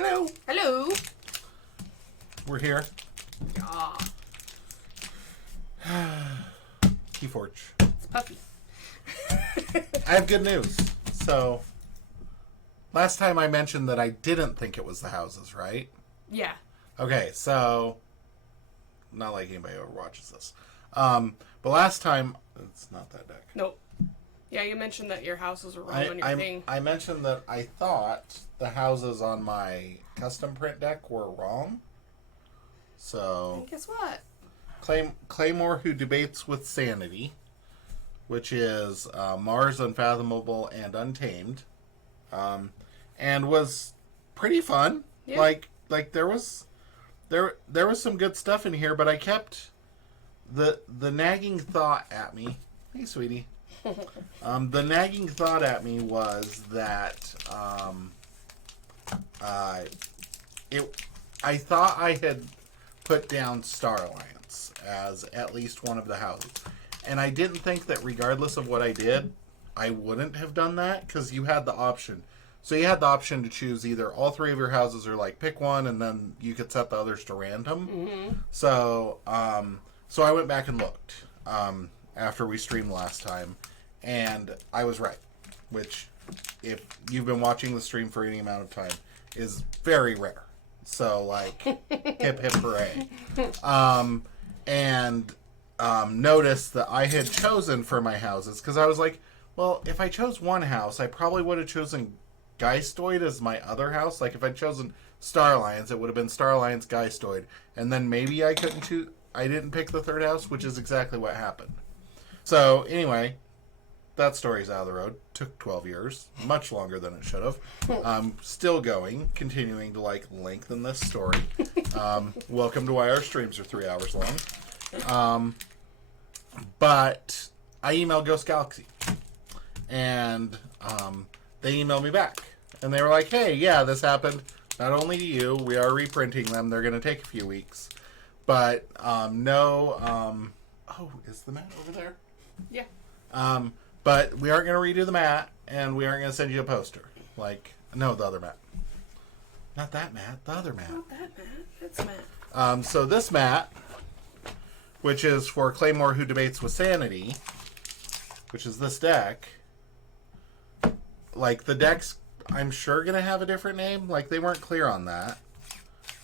Hello. Hello. We're here. Yeah. Keyforge. It's Puffy. I have good news. So, last time I mentioned that I didn't think it was the houses, right? Yeah. Okay, so, not like anybody ever watches this. But last time, it's not that deck. Nope. Yeah, you mentioned that your houses were wrong on your thing. I mentioned that I thought the houses on my custom print deck were wrong. So, And guess what? Claymore who debates with sanity, which is Mars Unfathomable and Untamed, and was pretty fun. Yeah. Like there was some good stuff in here, but I kept the nagging thought at me. Hey, sweetie. The nagging thought at me was that I thought I had put down Star Alliance as at least one of the houses. And I didn't think that regardless of what I did, I wouldn't have done that, because you had the option. So you had the option to choose either all three of your houses or like pick one, and then you could set the others to random. Mm-hmm. So so I went back and looked after we streamed last time, and I was right. Which, if you've been watching the stream for any amount of time, is very rare. So, like, hip hip hooray. And noticed that I had chosen for my houses, because I was like, well, if I chose one house, I probably would have chosen Geistoid as my other house. Like, if I'd chosen Star Alliance, it would have been Star Alliance Geistoid. And then maybe I couldn't choose, I didn't pick the third house, which is exactly what happened. So, anyway, that story's out of the road. Took 12 years. Much longer than it should have. Still going. Continuing to, like, lengthen this story. Welcome to why our streams are 3 hours long. But I emailed Ghost Galaxy. And they emailed me back. And they were like, hey, yeah, this happened. Not only to you. We are reprinting them. They're going to take a few weeks. But no... oh, is the mat over there? Yeah. But we aren't going to redo the mat, and we aren't going to send you a poster. Like, no, the other mat. Not that mat, the other mat. Not that mat. It's Matt. So this mat, which is for Claymore who debates with sanity, which is this deck, like, the deck's, I'm sure, going to have a different name. Like, they weren't clear on that.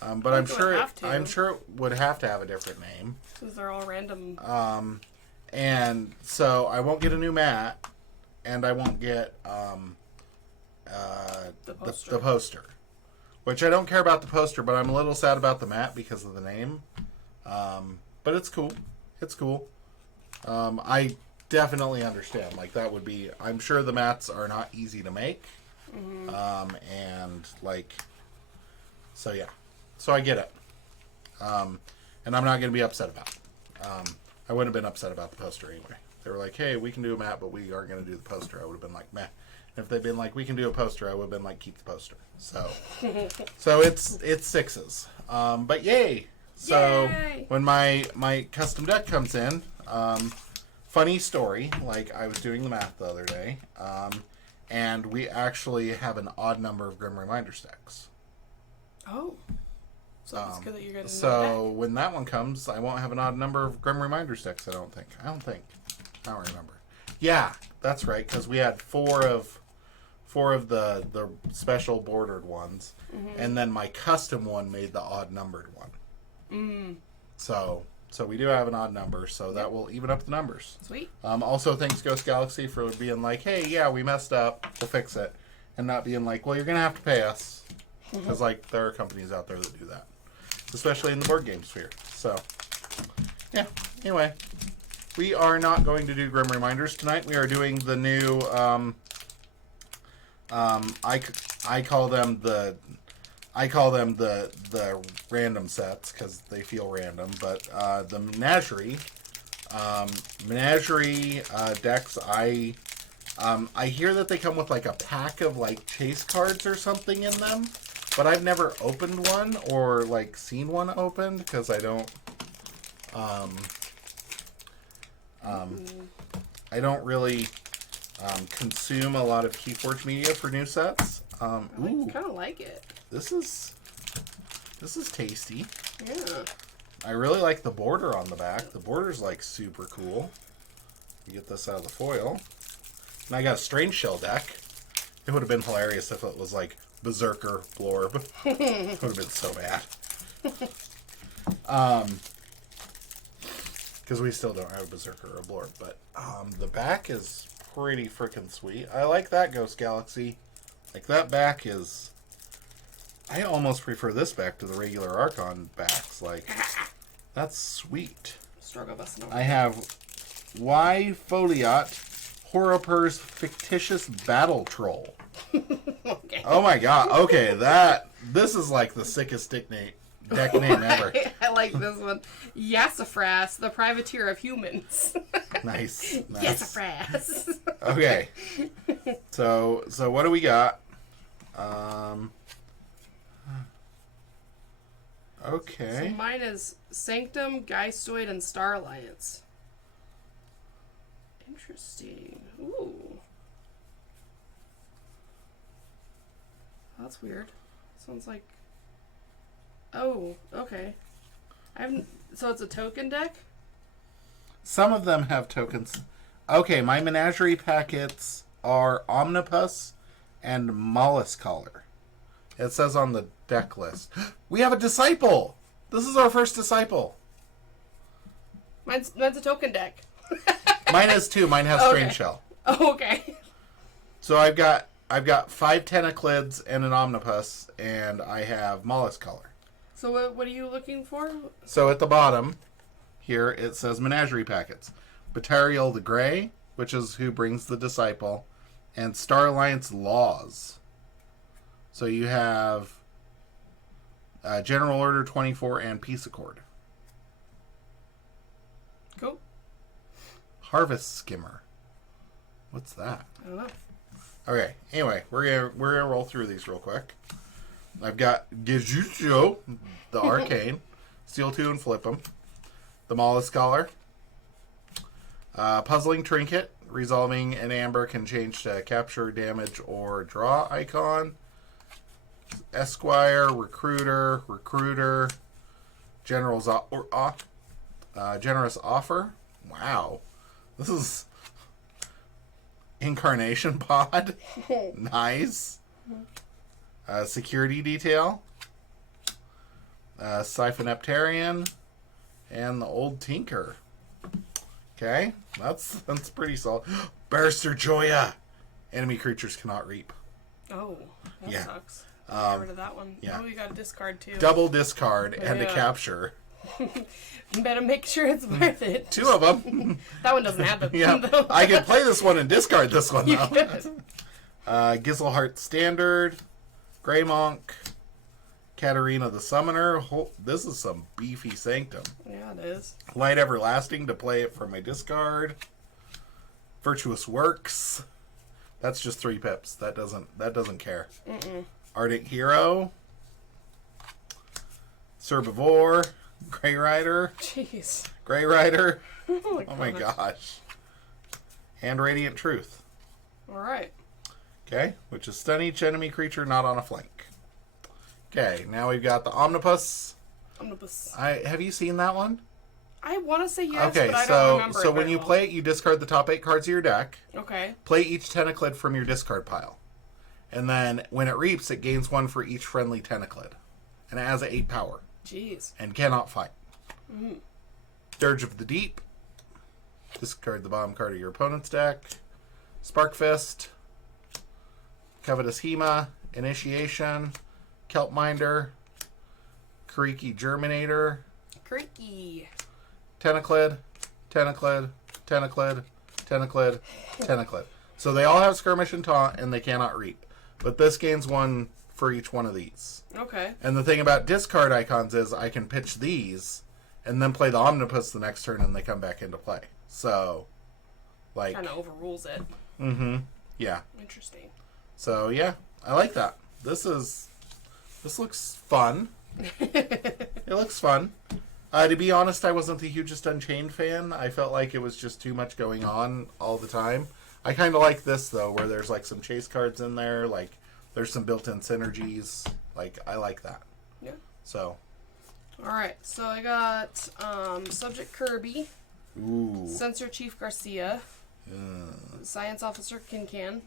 But I'm sure it would have to have a different name. Because they're all random. And so I won't get a new mat, and I won't get the poster. Which I don't care about the poster, but I'm a little sad about the mat because of the name. But it's cool. It's cool. I definitely understand. Like, that would be... I'm sure the mats are not easy to make. Mm-hmm. And, like... So, yeah. So I get it. And I'm not going to be upset about it. I wouldn't have been upset about the poster anyway. They were like, hey, we can do a map, but we aren't going to do the poster. I would have been like, meh. And if they'd been like, we can do a poster, I would have been like, keep the poster. So it's sixes. But yay! So Yay! When my custom deck comes in, funny story, like, I was doing the math the other day, and we actually have an odd number of Grim Reminders decks. Oh. So it's good that you're getting So when that one comes, I won't have an odd number of Grim Reminders decks, I don't think. I don't remember. Yeah, that's right, because we had four of the special bordered ones, and then my custom one made the odd numbered one. Mm. So we do have an odd number, so that will even up the numbers. Sweet. Also, thanks Ghost Galaxy for being like, hey, yeah, we messed up, we'll fix it, and not being like, well, you're gonna have to pay us, because like there are companies out there that do that. Especially in the board game sphere. So, yeah. Anyway, we are not going to do Grim Reminders tonight. We are doing the new, I call them the random sets because they feel random. But the Menagerie, decks. I hear that they come with like a pack of like chase cards or something in them. But I've never opened one or, like, seen one opened because I don't, I don't really consume a lot of Keyforge media for new sets. I kind of like it. This is tasty. Yeah. I really like the border on the back. The border's like super cool. You get this out of the foil. And I got a strange shell deck. It would have been hilarious if it was like Berserker Blorb. It would have been so bad. Because we still don't have a Berserker or a Blorb. But the back is pretty freaking sweet. I like that Ghost Galaxy. Like that back is... I almost prefer this back to the regular Archon backs. Like, that's sweet. Struggle busting over. I have Y Foliot, Horrorper's Fictitious Battle Troll. Okay. Oh my god. Okay, this is like the sickest deck name ever. I like this one. Yassafras, the privateer of humans. Nice. Yassafras. Okay. So what do we got? Okay. So mine is Sanctum, Geistoid, and Star Alliance. Interesting. Ooh. That's weird. Sounds like... Oh, okay. So it's a token deck? Some of them have tokens. Okay, my Menagerie packets are Omnipus and Mollusk Collar. It says on the deck list. We have a disciple! This is our first disciple. Mine's a token deck. Mine has two. Mine has Strange Shell. Oh, okay. So I've got 5 Tentaclids and an Omnipus, and I have Mollusk Collar. So what are you looking for? So at the bottom here it says Menagerie packets. Batariel the Grey, which is who brings the disciple, and Star Alliance Laws. So you have General Order 24 and Peace Accord. Cool. Harvest Skimmer. What's that? I don't know. Okay. Anyway, we're gonna roll through these real quick. I've got Gijutsu, the Arcane, Steal 2 and flip them. The Mollusk Collar, Puzzling Trinket, resolving an amber can change to capture, damage, or draw icon. Esquire, Recruiter, Generous Offer. Wow. This is Incarnation Pod. Nice. Security Detail. Siphoneptarian. And the Old Tinker. Okay. That's pretty solid. Barrister Joya. Enemy creatures cannot reap. Oh, that sucks. Get rid of that one. Yeah. Oh, you got a discard too. Double discard and a capture. You better make sure it's worth it. 2 of them. That one doesn't happen. Yeah. Though. I can play this one and discard this one, You though. could. Giselheart Standard. Grey Monk. Katarina the Summoner. This is some beefy Sanctum. Yeah, it is. Light Everlasting to play it for my discard. Virtuous Works. That's just 3 pips. That doesn't care. Ardent Hero. Cerbivore. Grey Rider. Jeez. Grey Rider. Oh my gosh. And Radiant Truth. Alright. Okay, which is stun each enemy creature not on a flank. Okay, now we've got the Omnipus. Have you seen that one? I want to say yes, okay, but I don't remember so it when you well. play it, you discard the top 8 cards of your deck. Okay. Play each Tentaclid from your discard pile. And then when it reaps, it gains 1 for each friendly Tentaclid. And it has 8 power. Jeez. And cannot fight. Dirge of the Deep. Discard the bottom card of your opponent's deck. Spark Fist. Covetous Hema. Initiation. Kelpminder. Kariki Germinator. Creaky. Tentaclid. Tentaclid. Tentaclid. Tentaclid. Tentaclid. So they all have Skirmish and Taunt, and they cannot reap. But this gains 1 for each one of these. Okay. And the thing about discard icons is I can pitch these and then play the Omnipus the next turn and they come back into play. So, like... Kind of overrules it. Yeah. Interesting. So, yeah. I like that. This looks fun. It looks fun. To be honest, I wasn't the hugest Unchained fan. I felt like it was just too much going on all the time. I kind of like this, though, where there's, like, some chase cards in there, like There's some built-in synergies. Like, I like that. Yeah. So. Alright, so I got Subject Kirby. Ooh. Sensor Chief Garcia. Science Officer Kincan.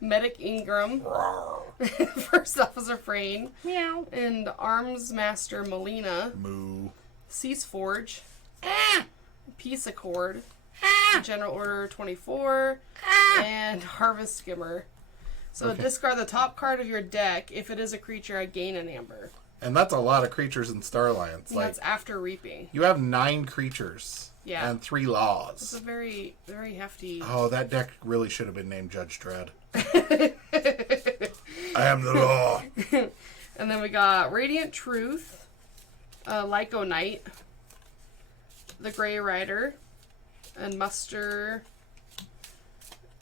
Medic Ingram. First Officer Frayne. Meow. And Arms Master Molina. Moo. Cease Forge. Peace Accord. General Order 24. And Harvest Skimmer. So discard the top card of your deck. If it is a creature, I gain an amber. And that's a lot of creatures in Star Alliance. And that's after reaping. You have 9 creatures. Yeah. And 3 laws. It's a very, very hefty... Oh, that deck really should have been named Judge Dredd. I am the law. And then we got Radiant Truth, Lyco Knight, the Grey Rider, and Muster,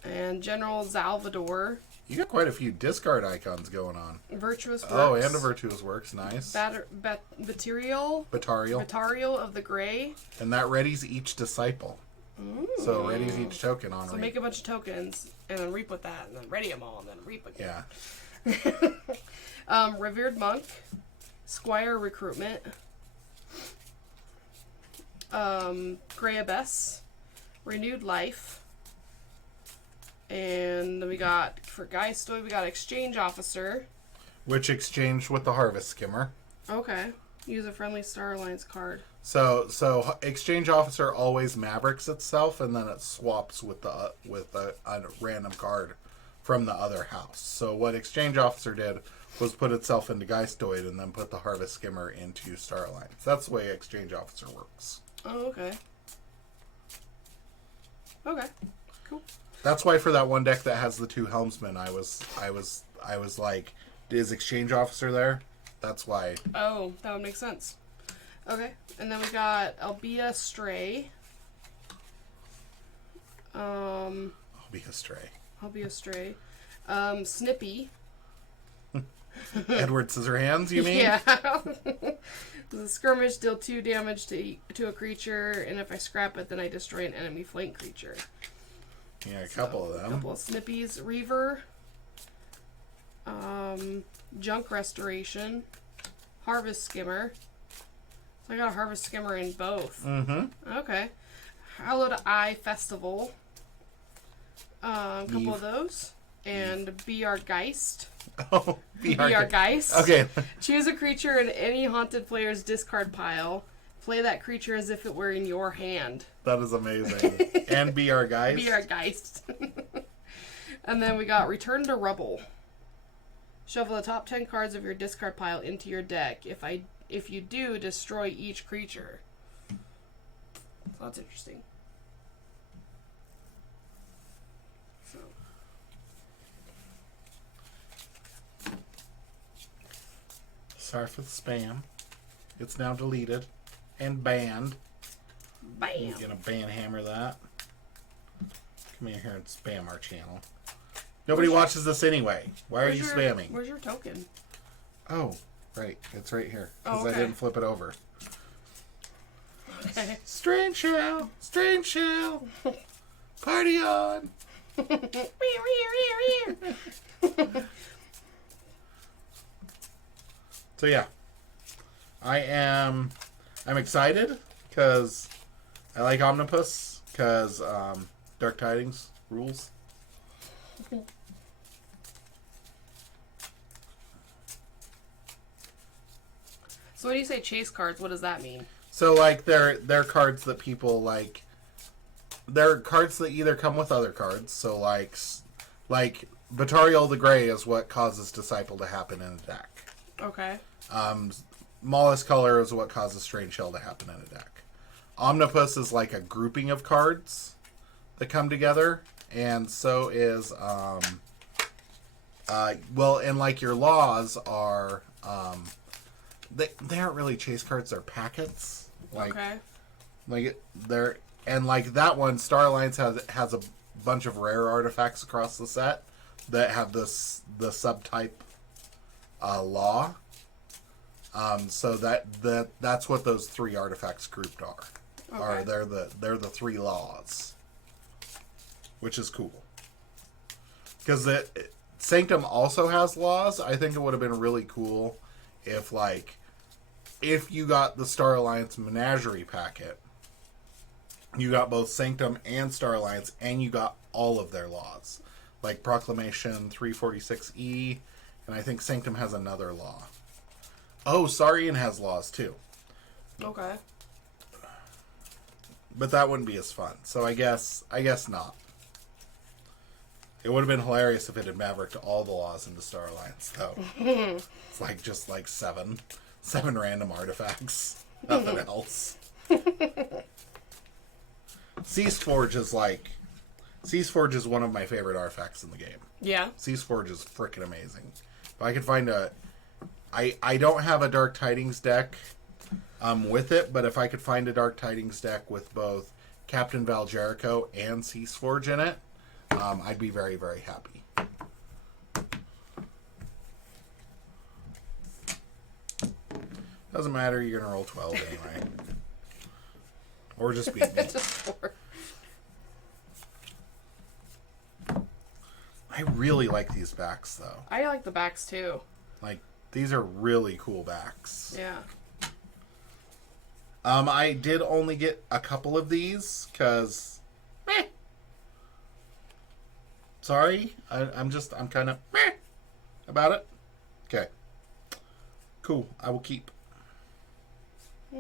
and General Salvador. You got quite a few discard icons going on. Virtuous Works. Oh, and a Virtuous Works. Nice. Batarial. Batarial. Batarial of the Grey. And that readies each disciple. Ooh. So readies each token on So reap. make a bunch of tokens, and then reap with that, and then ready them all, and then reap again. Yeah. Revered Monk. Squire Recruitment. Grey Abyss. Renewed Life. And then we got, for Geistoid, we got Exchange Officer. Which exchanged with the Harvest Skimmer. Okay. Use a friendly Star Alliance card. So Exchange Officer always Mavericks itself, and then it swaps with a random card from the other house. So what Exchange Officer did was put itself into Geistoid and then put the Harvest Skimmer into Star Alliance. That's the way Exchange Officer works. Oh, okay. Okay. Cool. That's why for that one deck that has the 2 Helmsmen, I was like, is Exchange Officer there? That's why. Oh, that would make sense. Okay, and then we got Albia Stray. I'll be a stray. Albia Stray. Snippy. Edward Scissorhands, you mean? Yeah. The skirmish, deal 2 damage to a creature, and if I scrap it, then I destroy an enemy flank creature. Yeah, a couple of them. A couple of Snippies. Reaver. Junk Restoration. Harvest Skimmer. So I got a Harvest Skimmer in both. Mm-hmm. Okay. Hallowed Eye Festival. A couple of those. And BR Geist. Oh, BR Geist. Okay. Choose a creature in any haunted player's discard pile. Play that creature as if it were in your hand. That is amazing. And BR Geist. BR Geist. And then we got Return to Rubble. Shuffle the top 10 cards of your discard pile into your deck. If you do, destroy each creature. So that's interesting. So. Sorry for the spam. It's now deleted and banned. Bam! I'm gonna ban hammer that. Come in here and spam our channel. Nobody watches this anyway. Why are you spamming? Where's your token? Oh, right. It's right here. Because Oh, okay. I didn't flip it over. Okay. Strange shell! Strange shell! Party on! So yeah. I'm excited because I like Omnipus because Dark Tidings rules. So when you say chase cards, what does that mean? So like they're cards that people like. They're cards that either come with other cards. So like Batarial the Grey is what causes Disciple to happen in a deck. Okay. Mollusk Color is what causes Strange Shell to happen in a deck. Omnipus is like a grouping of cards that come together, and so is and like your laws are they aren't really chase cards, they're packets. Okay. Like they're and like that one, Star Alliance has a bunch of rare artifacts across the set that have the subtype law. So that's what those 3 artifacts grouped are. Okay. They're the 3 laws, which is cool. Because Sanctum also has laws. I think it would have been really cool if, like, if you got the Star Alliance Menagerie packet, you got both Sanctum and Star Alliance, and you got all of their laws. Like Proclamation 346E, and I think Sanctum has another law. Oh, Saurian has laws too. Okay. But that wouldn't be as fun. So I guess not. It would have been hilarious if it had mavericked all the laws into Star Alliance, though. It's like just like seven random artifacts. Nothing else. Keyforge is one of my favorite artifacts in the game. Yeah. Keyforge is freaking amazing. If I could find I don't have a Dark Tidings deck with it, but if I could find a Dark Tidings deck with both Captain Val Jericho and Keyforge in it, I'd be very, very happy. Doesn't matter, you're going to roll 12 anyway. Or just beat me. Just 4. I really like these backs, though. I like the backs too. Like, these are really cool backs. Yeah. I did only get a couple of these, because... Sorry, I'm kind of about it. Okay. Cool, I will keep. I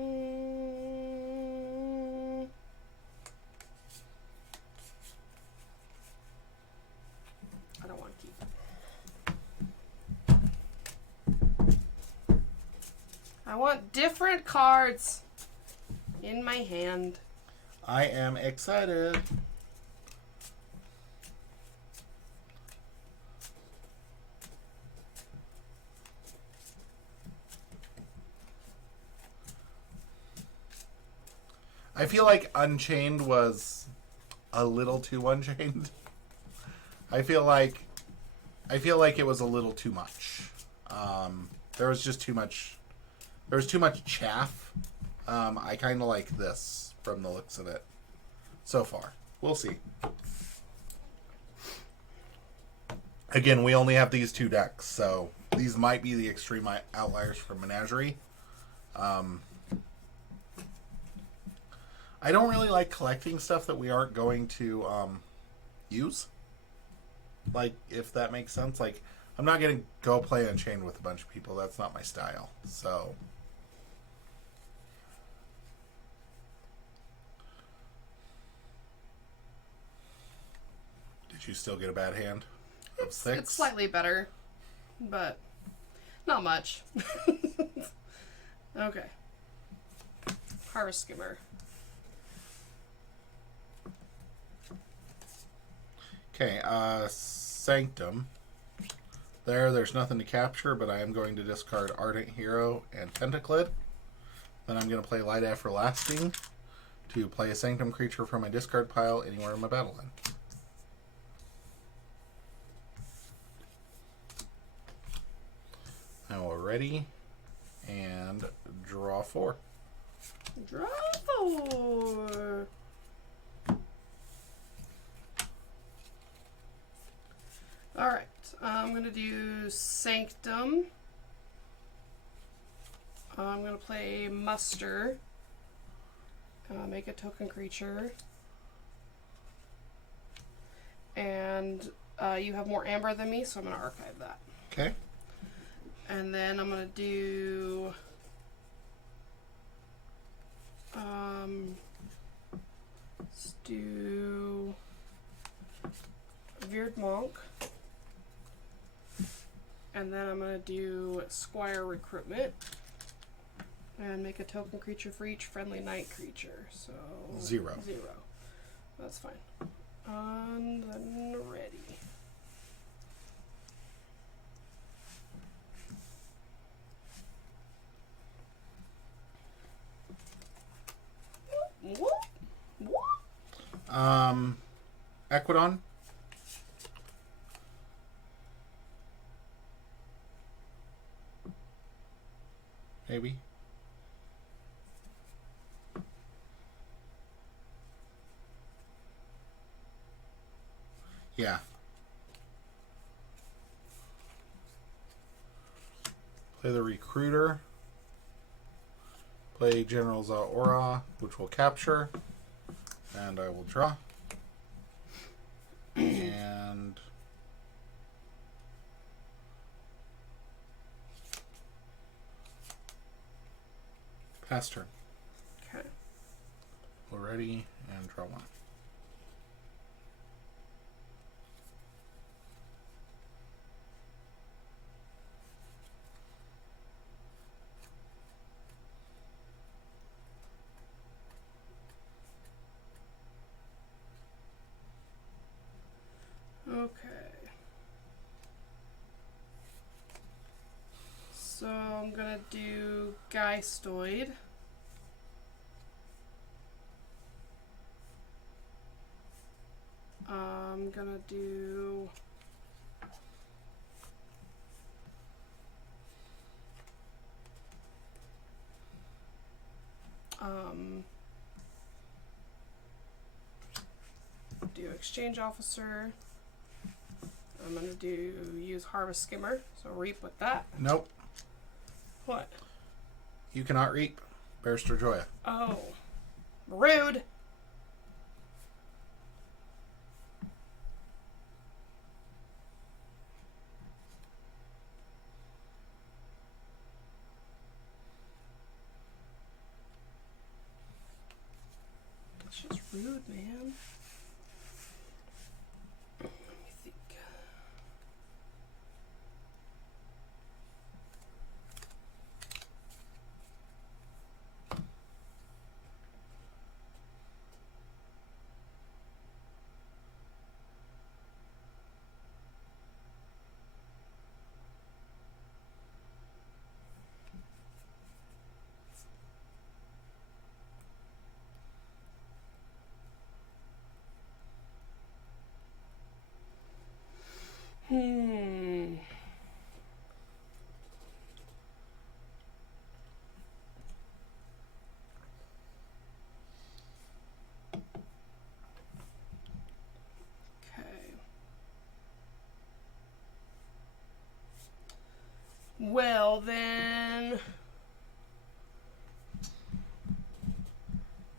don't want to keep. I want different cards in my hand. I am excited. I feel like Unchained was a little too Unchained. I feel like it was a little too much. There was just too much. There was too much chaff. I kind of like this from the looks of it so far. We'll see. Again, we only have these 2 decks, so these might be the extreme outliers from Menagerie. I don't really like collecting stuff that we aren't going to use. Like, if that makes sense. Like, I'm not going to go play Unchained with a bunch of people. That's not my style. So... Did you still get a bad hand? It's slightly better, but not much. Okay. Harvest Skimmer. Okay, Sanctum. There's nothing to capture, but I am going to discard Ardent Hero and Tentaclid. Then I'm going to play Light Everlasting to play a Sanctum creature from my discard pile anywhere in my battle line. Now we're ready, and draw 4. Draw 4. Alright, I'm going to do Sanctum. I'm going to play Muster. Make a token creature. And you have more amber than me, so I'm going to archive that. Okay. And then I'm going to do... let's do... Veered Monk. And then I'm going to do Squire Recruitment. And make a token creature for each friendly knight creature. So... 0. That's fine. And then ready. What? Equidon. Maybe. Yeah. Play the Recruiter. Play General Zaora, which will capture. And I will draw. And pass turn. Okay. Already, and draw one. Okay. So I'm gonna do Geistoid. I'm gonna do do Exchange Officer. I'm gonna use Harvest Skimmer, so reap with that. Nope. What? You cannot reap. Barrister Joya. Oh. Rude. That's just rude, man. Let me think. Hmm. Okay. Well, then.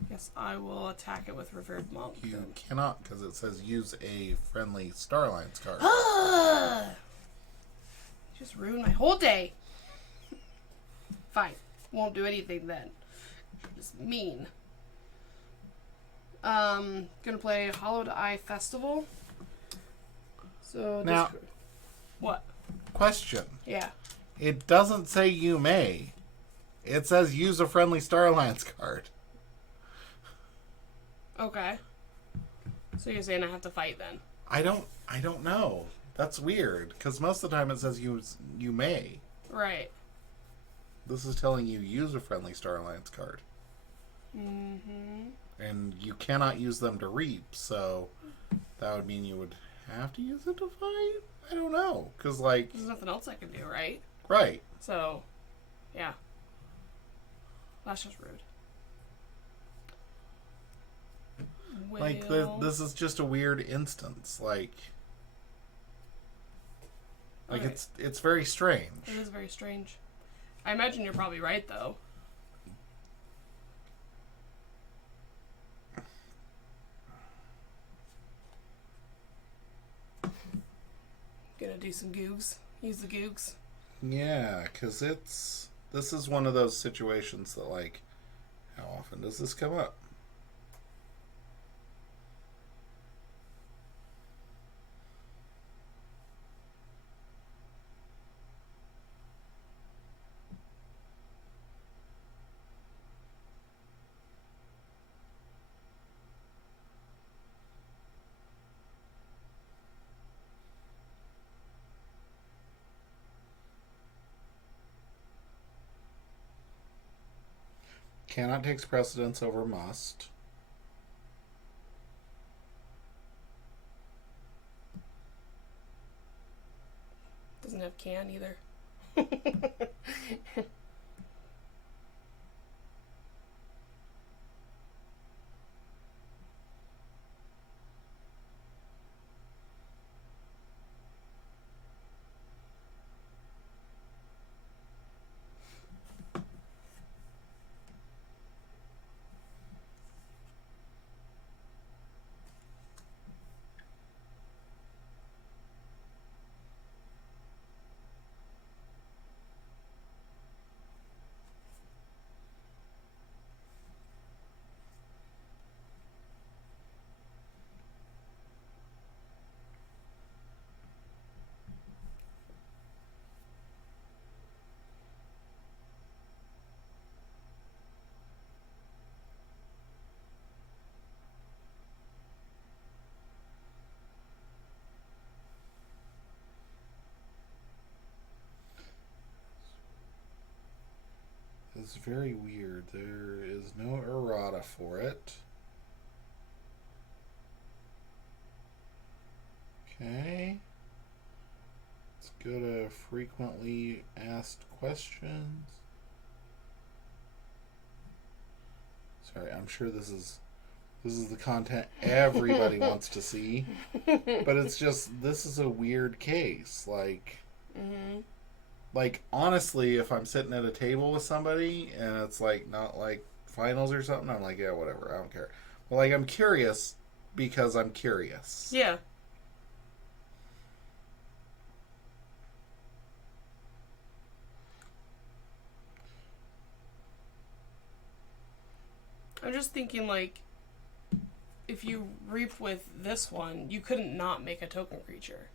Guess I will attack it with Revered Monk. You cannot, because it says use a friendly Star Alliance card. Just ruined my whole day. Fine. Won't do anything then. Just mean. Gonna play Hollowed Eye Festival. So Now- what? Question. Yeah. It doesn't say you may. It says use a friendly Star Alliance card. Okay. So you're saying I have to fight then? I don't know. That's weird, because most of the time it says you may. Right. This is telling you use a friendly Star Alliance card. Mm-hmm. And you cannot use them to reap, so that would mean you would have to use it to fight? I don't know, because, like... There's nothing else I can do, right? Right. So, yeah. That's just rude. Well, Like, this is just a weird instance. Like okay. it's very strange. It is very strange. I imagine you're probably right, though. Gonna do some googs. Use the googs. Yeah, because this is one of those situations that, like, how often does this come up? Cannot takes precedence over must. Doesn't have can either. is very weird. There is no errata for it. Okay. Let's go to frequently asked questions. Sorry, I'm sure this is the content everybody wants to see. But it's just, this is a weird case. Like, like, honestly, if I'm sitting at a table with somebody and it's like not like finals or something, I'm like, yeah, whatever, I don't care. But like, I'm curious because I'm curious. Yeah. I'm just thinking, like, if you reap with this one, you couldn't not make a token creature.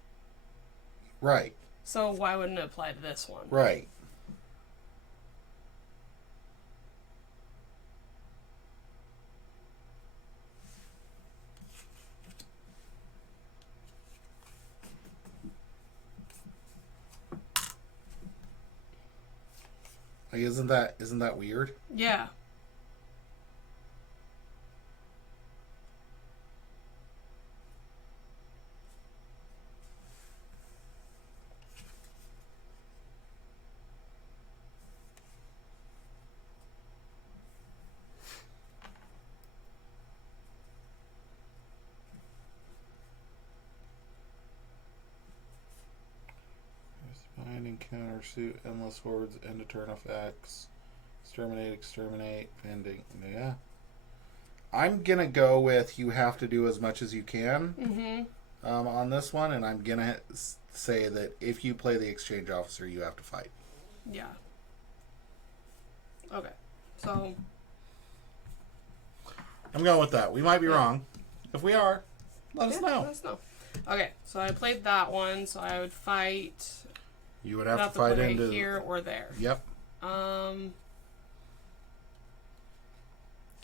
Right. So why wouldn't it apply to this one? Right. Like, isn't that weird? Yeah. Find and countersuit endless hordes, end of turn effects, exterminate, pending. Yeah. I'm gonna go with you have to do as much as you can on this one, and I'm gonna say that if you play the exchange officer, you have to fight. Yeah. Okay. So I'm going with that. We might be wrong. If we are, let us know. Let us know. Okay, so I played that one, so I would fight. You would have to fight into here or there. Yep.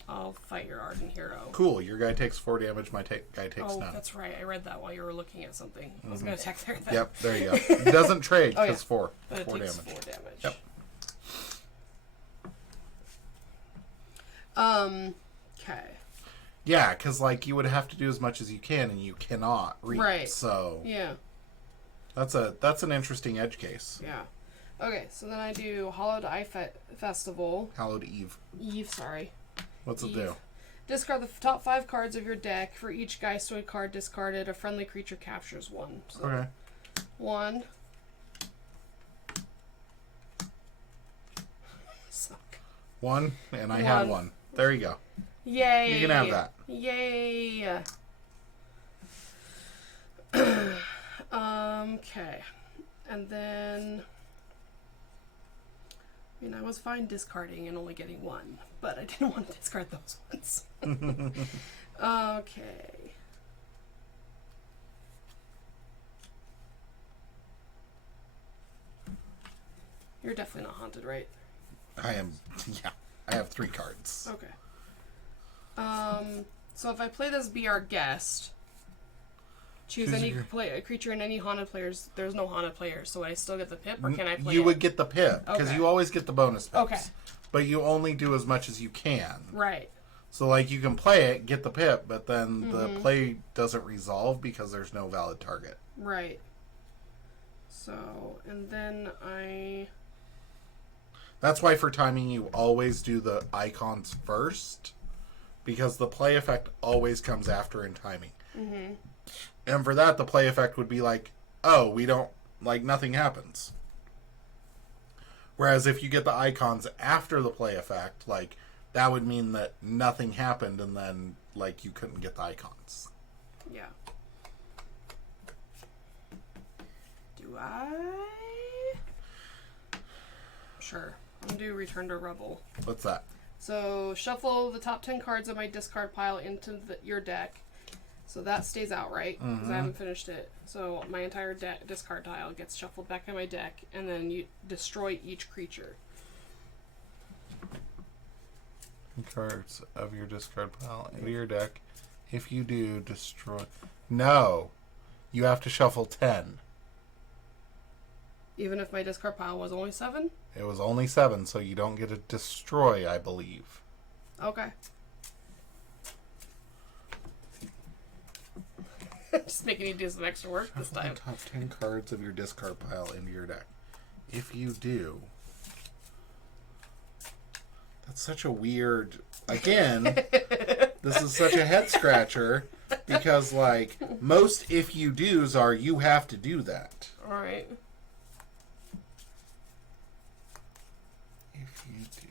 I'll fight your Arden Hero. Cool. Your guy takes 4 damage. My guy takes none. Oh, that's right. I read that while you were looking at something. I was going to attack there. Then. Yep. There you go. It doesn't trade because 4. But it 4 takes damage. 4 damage. Yep. Okay. Yeah, because like you would have to do as much as you can, and you cannot reach. Right. So yeah, that's an interesting edge case. Yeah. Okay, so then I do Hallowed Eye Festival. Hallowed Eve. Sorry. What's it do? Discard the top 5 cards of your deck. For each Geistoid card discarded, a friendly creature captures 1. So Okay. 1. Suck. 1, and I had 1. There you go. Yay! You can have that. Yay! Okay. And then... I mean, I was fine discarding and only getting 1, but I didn't want to discard those ones. Okay. You're definitely not haunted, right? I am. Yeah, I have 3 cards. Okay. So if I play this Be Our Guest, choose any creature in any haunted players. There's no haunted players, so I still get the pip, or can I play You it? would get the pip, because you always get the bonus pips. Okay. But you only do as much as you can. Right. So, like, you can play it, get the pip, but then the play doesn't resolve because there's no valid target. Right. So, and then That's why for timing you always do the icons first, because the play effect always comes after in timing. Mm-hmm. And for that, the play effect would be like, oh, we don't, like, nothing happens. Whereas if you get the icons after the play effect, like, that would mean that nothing happened and then, like, you couldn't get the icons. Yeah. Do I? Sure. I'm going to do Return to Rebel. What's that? So, shuffle the top 10 cards of my discard pile into your deck. So that stays out, right? Because I haven't finished it. So my entire discard tile gets shuffled back in my deck, and then you destroy each creature. Cards of your discard pile into your deck. If you do, destroy... No. You have to shuffle 10. Even if my discard pile was only 7? It was only 7, so you don't get to destroy, I believe. Okay. Just making you do some extra work this time. The top 10 cards of your discard pile into your deck. If you do... That's such a weird... Again, this is such a head scratcher because, like, most if you do's are you have to do that. Alright. If you do.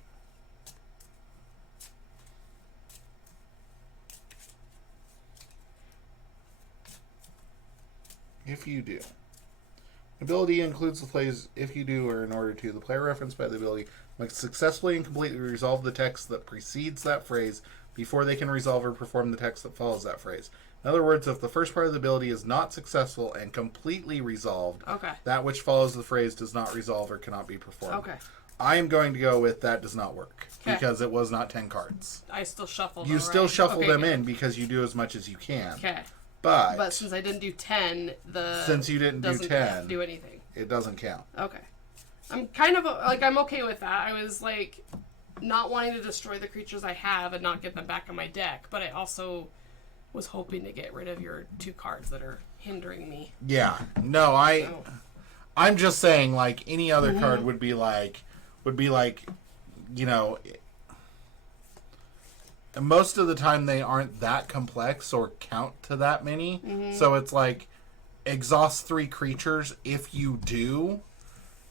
If you do. Ability includes the phrase if you do or in order to. The player referenced by the ability must successfully and completely resolve the text that precedes that phrase before they can resolve or perform the text that follows that phrase. In other words, if the first part of the ability is not successful and completely resolved, Okay. that which follows the phrase does not resolve or cannot be performed. Okay. I am going to go with that does not work 'Kay. because it was not 10 cards. I still shuffle You them, still right? shuffle Okay, them good. in because you do as much as you can. Okay. But Since I didn't do 10, since you didn't do doesn't 10, have to do anything. it doesn't count. Okay. I'm kind of, like, I'm okay with that. I was, like, not wanting to destroy the creatures I have and not get them back on my deck, but I also was hoping to get rid of your 2 cards that are hindering me. Yeah. No, So. I'm just saying, like, any other card would be like, you know, most of the time they aren't that complex or count to that many. So it's like, exhaust 3 creatures if you do,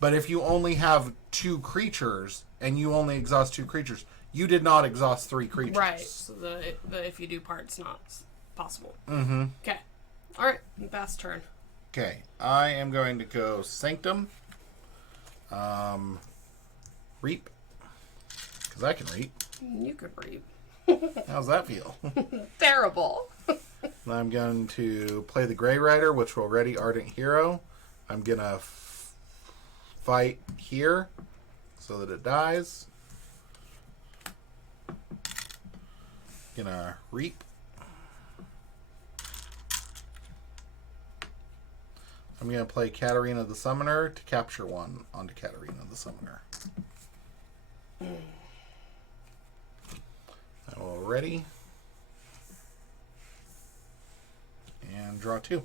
but if you only have 2 creatures and you only exhaust 2 creatures, you did not exhaust 3 creatures. Right. So the if you do part's not possible. Mm-hmm. Okay. Alright. Bass turn. Okay. I am going to go Sanctum. Reap. Because I can reap. You could reap. How's that feel? Terrible. I'm going to play the Grey Rider, which will ready Ardent Hero. I'm going to fight here so that it dies. Gonna reap. I'm going to play Katarina the Summoner to capture 1 onto Katarina the Summoner. I will ready. And draw 2.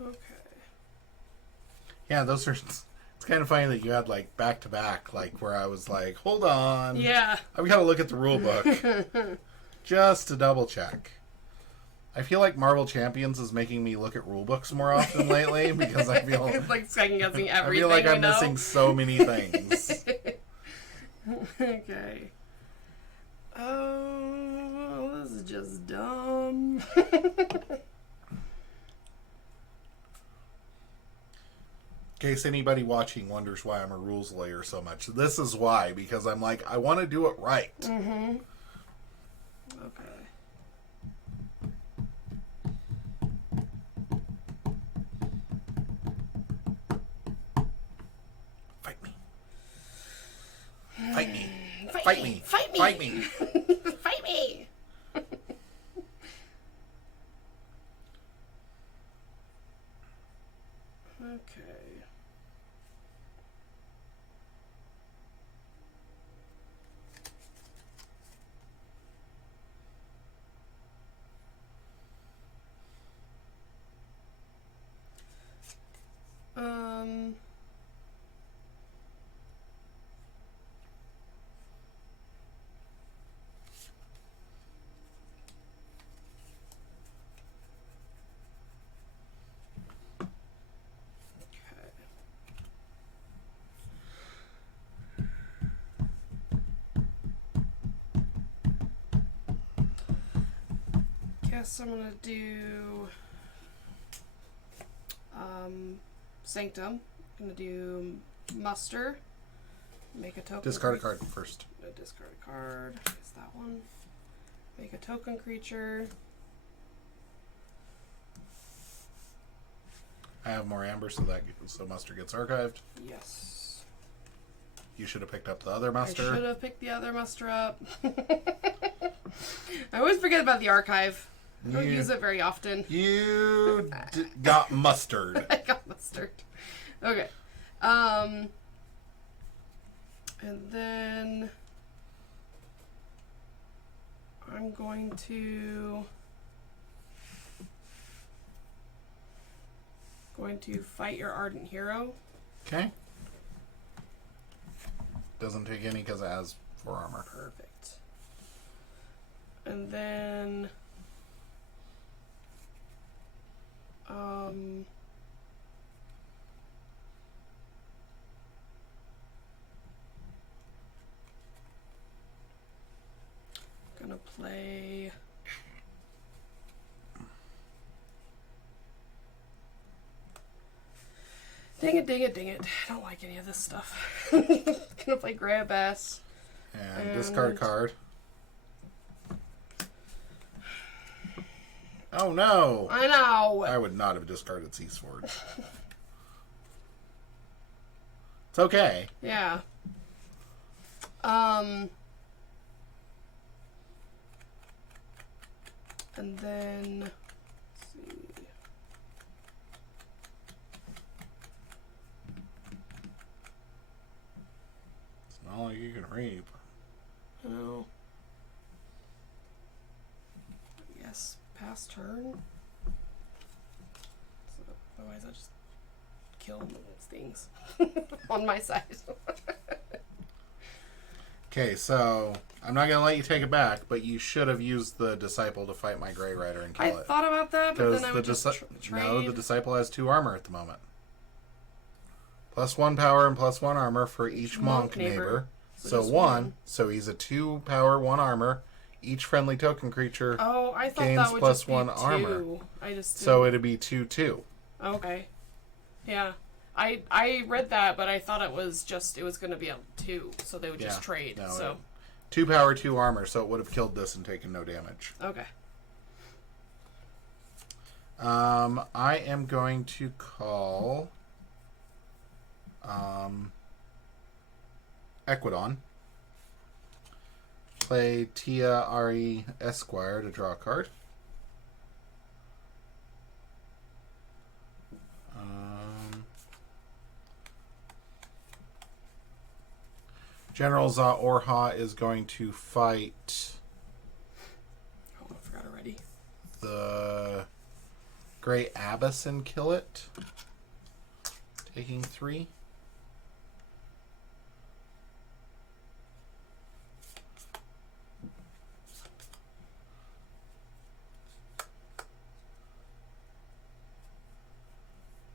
Okay. Yeah, those are. It's kind of funny that you had like back to back, like where I was like, hold on. Yeah. I've got to look at the rule book just to double check. I feel like Marvel Champions is making me look at rule books more often lately because I feel It's like second guessing I everything. feel like I'm you know? missing so many things. Okay. Oh, this is just dumb. In case anybody watching wonders why I'm a rules lawyer so much, this is why, because I'm like, I want to do it right. Mm-hmm. Okay. Fight me. Fight me. Fight Fight me. me. Fight me. Fight me. Fight me. Okay. Um. guess I'm gonna do Sanctum. I'm gonna do Muster. Make a token. Discard a card first. Discard a card. Is that one? Make a token creature. I have more amber, so Muster gets archived. Yes. You should have picked up the other Muster. I should have picked the other Muster up. I always forget about the archive. I don't use it very often. You got mustard. I got mustard. Okay. And then I'm going to fight your Ardent Hero. Okay. Doesn't take any because it has 4 armor. Perfect. And then gonna play Dang it. I don't like any of this stuff. Gonna play Grabass. And discard a card. Oh no! I know! I would not have discarded Sea Sword. It's okay. Yeah. And then let's see. It's not like you can reap. Oh. Yes, pass turn. So, otherwise I'll just kill things on my side. Okay, so I'm not going to let you take it back, but you should have used the Disciple to fight my Grey Rider and kill I it. thought about that, but then I would just trade. No, the Disciple has 2 armor at the moment. +1 power and +1 armor for each monk neighbor. So 1. So he's a 2 power, 1 armor. Each friendly token creature I thought gains that would just +1 be armor. 2. I just So it'd be 2/2. Okay. Yeah. I read that, but I thought it was going to be a 2, so they would just trade. No, so 2 power, 2 armor, so it would have killed this and taken no damage. okay. I am going to call Equidon. Play Tia Ari Esquire to draw a card. General Za-Orha is going to fight Oh, I forgot already. the Grey Abyss and kill it. Taking 3.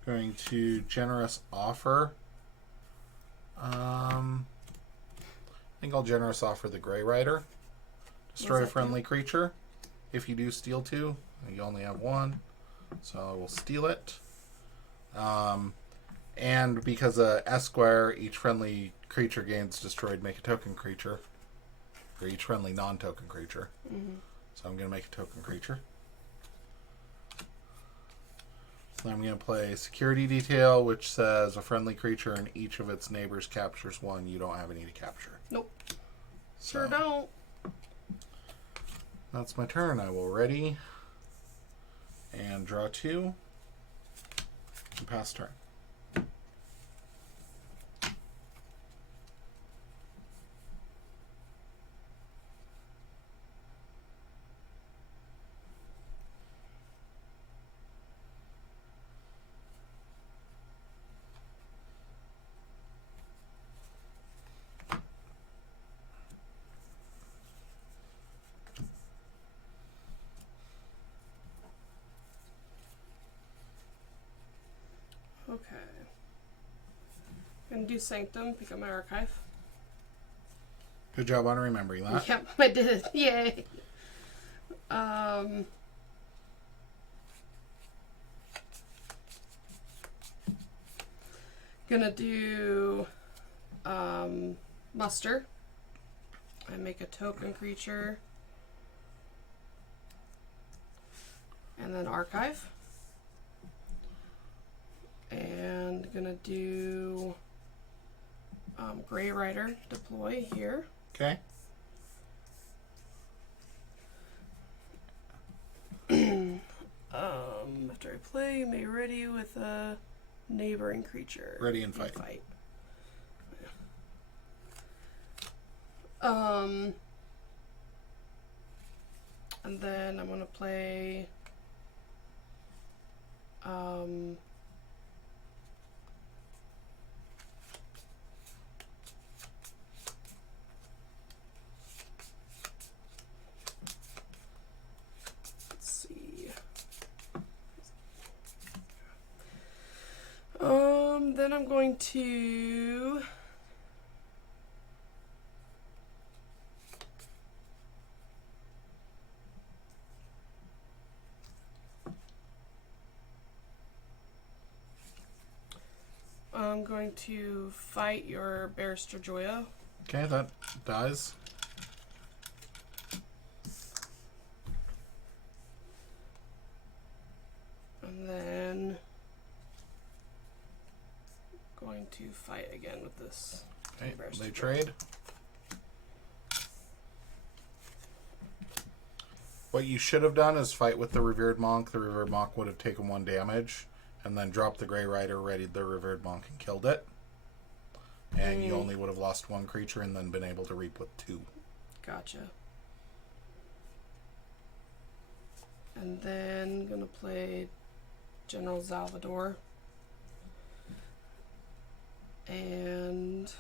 Going to Generous Offer. I think I'll Generous Offer the Grey Rider. Destroy a friendly creature. If you do steal 2, you only have 1. So I will steal it. And because Esquire, each friendly creature gains destroyed, make a token creature. For each friendly non-token creature. Mm-hmm. So I'm going to make a token creature. I'm going to play Security Detail, which says a friendly creature and each of its neighbors captures 1. You don't have any to capture. Nope. Sure don't. That's my turn. I will ready and draw 2 and pass turn. Okay. Gonna do Sanctum, pick up my archive. Good job on remembering that. Yep, I did. Yay. Gonna do muster. I make a token creature. And then archive. And gonna do Grey Rider deploy here. Okay. After I play, you may ready with a neighboring creature. Ready and fight. And then I'm gonna play let's see. Then I'm going to fight your Barrister Joya. Okay, that dies. And then going to fight again with this. Okay, Barrister they Joya. trade. What you should have done is fight with the Revered Monk. The Revered Monk would have taken 1 damage, and then dropped the Grey Rider, readied the Revered Monk, and killed it. And you only would have lost 1 creature and then been able to reap with 2. Gotcha. And then gonna play General Salvador. And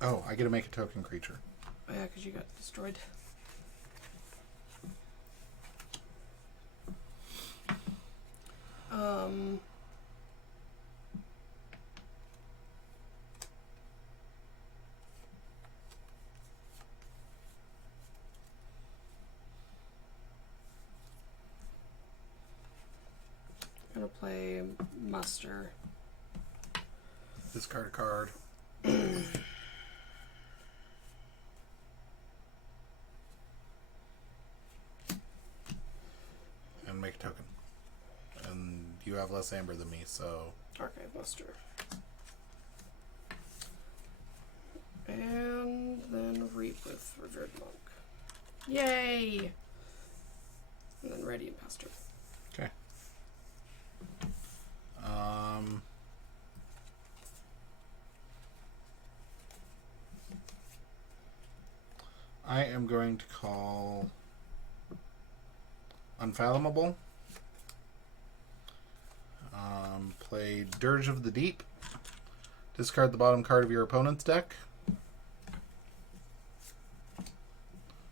oh, I get to make a token creature. oh yeah, because you got destroyed. Gonna play muster. Discard a card. And make a token. And you have less amber than me, so... Archive muster. And then reap with Revered Monk. Yay! And then ready and pastor. Okay. I am going to call Unfathomable. Play Dirge of the Deep. Discard the bottom card of your opponent's deck.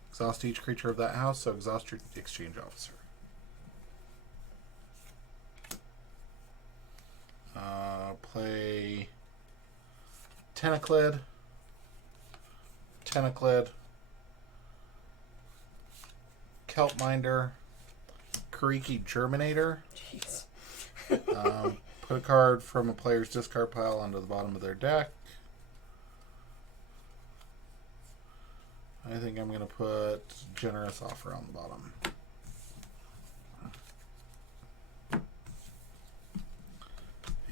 Exhaust each creature of that house, so exhaust your exchange officer. Play Tentaclid, Kelpminder, Kariki Germinator. Jeez. Put a card from a player's discard pile onto the bottom of their deck. I think I'm going to put Generous Offer on the bottom.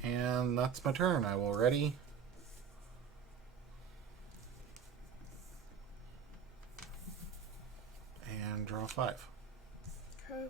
And that's my turn. I will ready. And draw 5. Okay.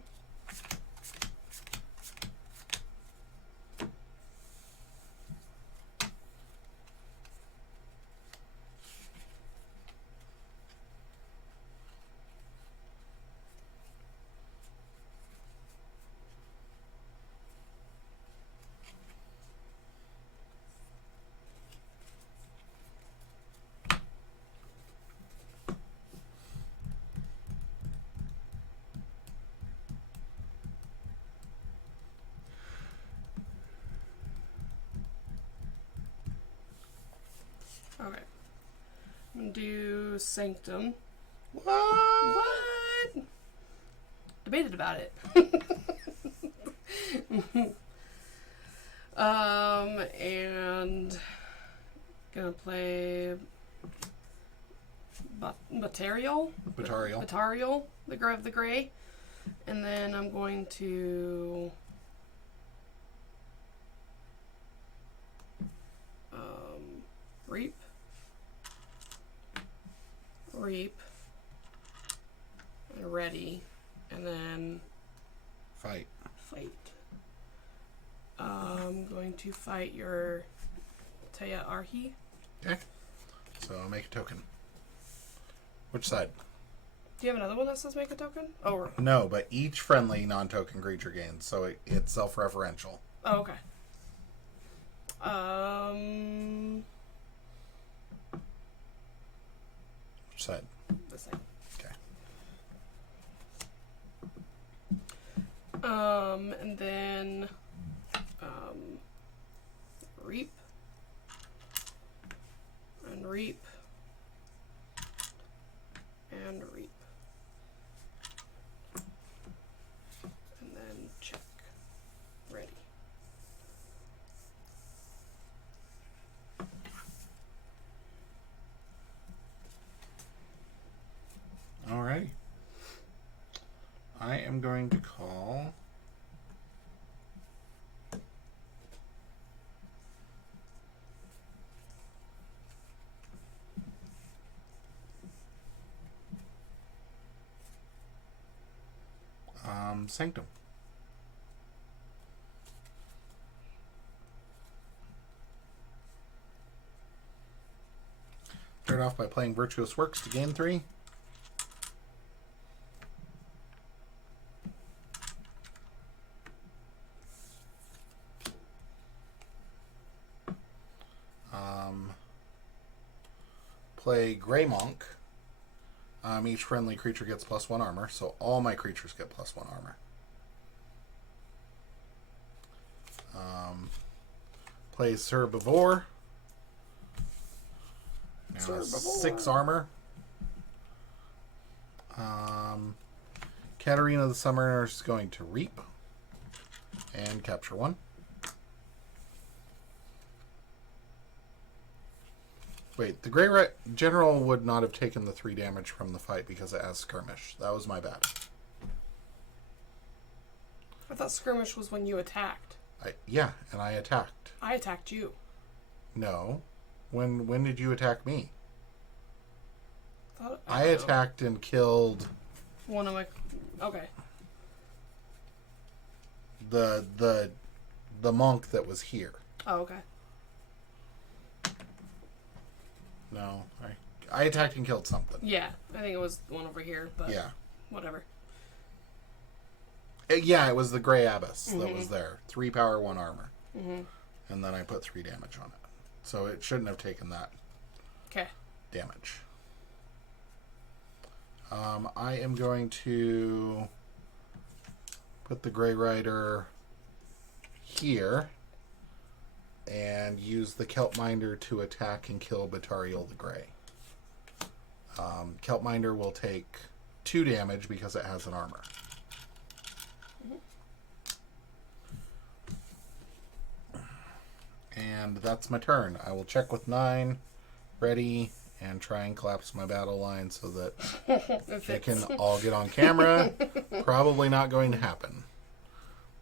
Okay. I'm gonna do Sanctum. What? it. Debated about it. And gonna play Batarial, the Grove of the Gray, and then I'm going to reap, and ready, and then Fight. I'm going to fight your Teya Arhi. Okay. So I'll make a token. Which side? Do you have another one that says make a token? Oh, no, but each friendly non-token creature gains, so it's self-referential. Oh, okay. Which side? This side. Okay. And then reap and reap and reap, and then check. Ready. Alrighty. I am going to call Sanctum. Start off by playing Virtuous Works to gain 3. Play Grey Monk. Each friendly creature gets +1 armor, so all my creatures get +1 armor. Play Cerbivore. Now 6 armor. Katarina the Summoner is going to reap and capture 1. Wait, the Grey General would not have taken the 3 damage from the fight because it has Skirmish. That was my bad. I thought Skirmish was when you attacked. Yeah, and I attacked. I attacked you. No. When did you attack me? I attacked and killed one of my... Okay. the monk that was here. Oh, okay. No, I attacked and killed something. Yeah, I think it was the one over here, but yeah, whatever. Yeah, it was the Grey Abyss that was there. 3 power, 1 armor. And then I put 3 damage on it. So it shouldn't have taken that damage. I am going to put the Grey Rider here and use the Kelpminder to attack and kill Batarial the Grey. Kelpminder will take 2 damage because it has an armor. And that's my turn. I will check with 9, ready, and try and collapse my battle line so that they can all get on camera. Probably not going to happen.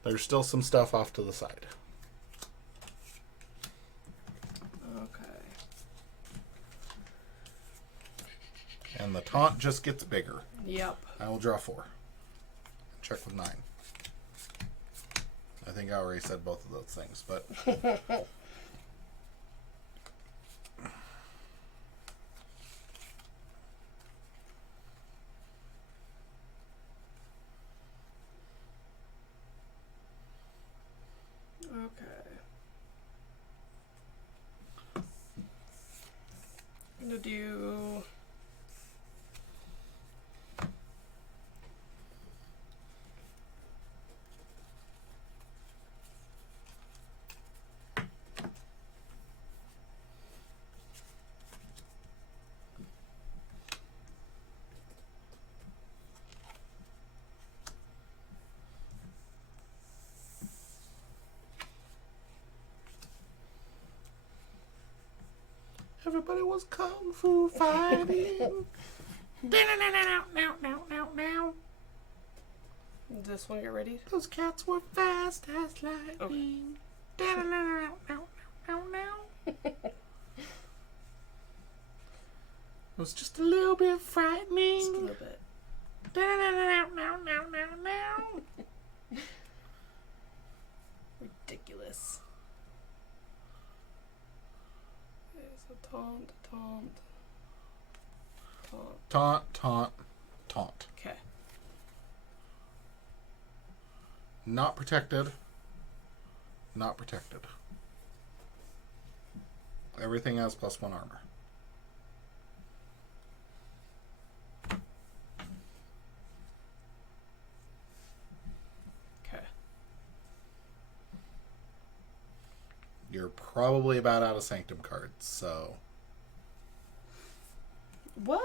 There's still some stuff off to the side. Okay. And the taunt just gets bigger. Yep. I will draw 4. Check with 9. I think I already said both of those things, but... Okay. I'm gonna do... everybody was kung fu fighting. This one, get ready. Those cats were fast as lightning. It was just a little bit frightening. Just a little bit. Ridiculous. Okay, so taunt. Taunt. Okay. Not protected. Everything has +1 armor. Okay. You're probably about out of Sanctum cards, so... What?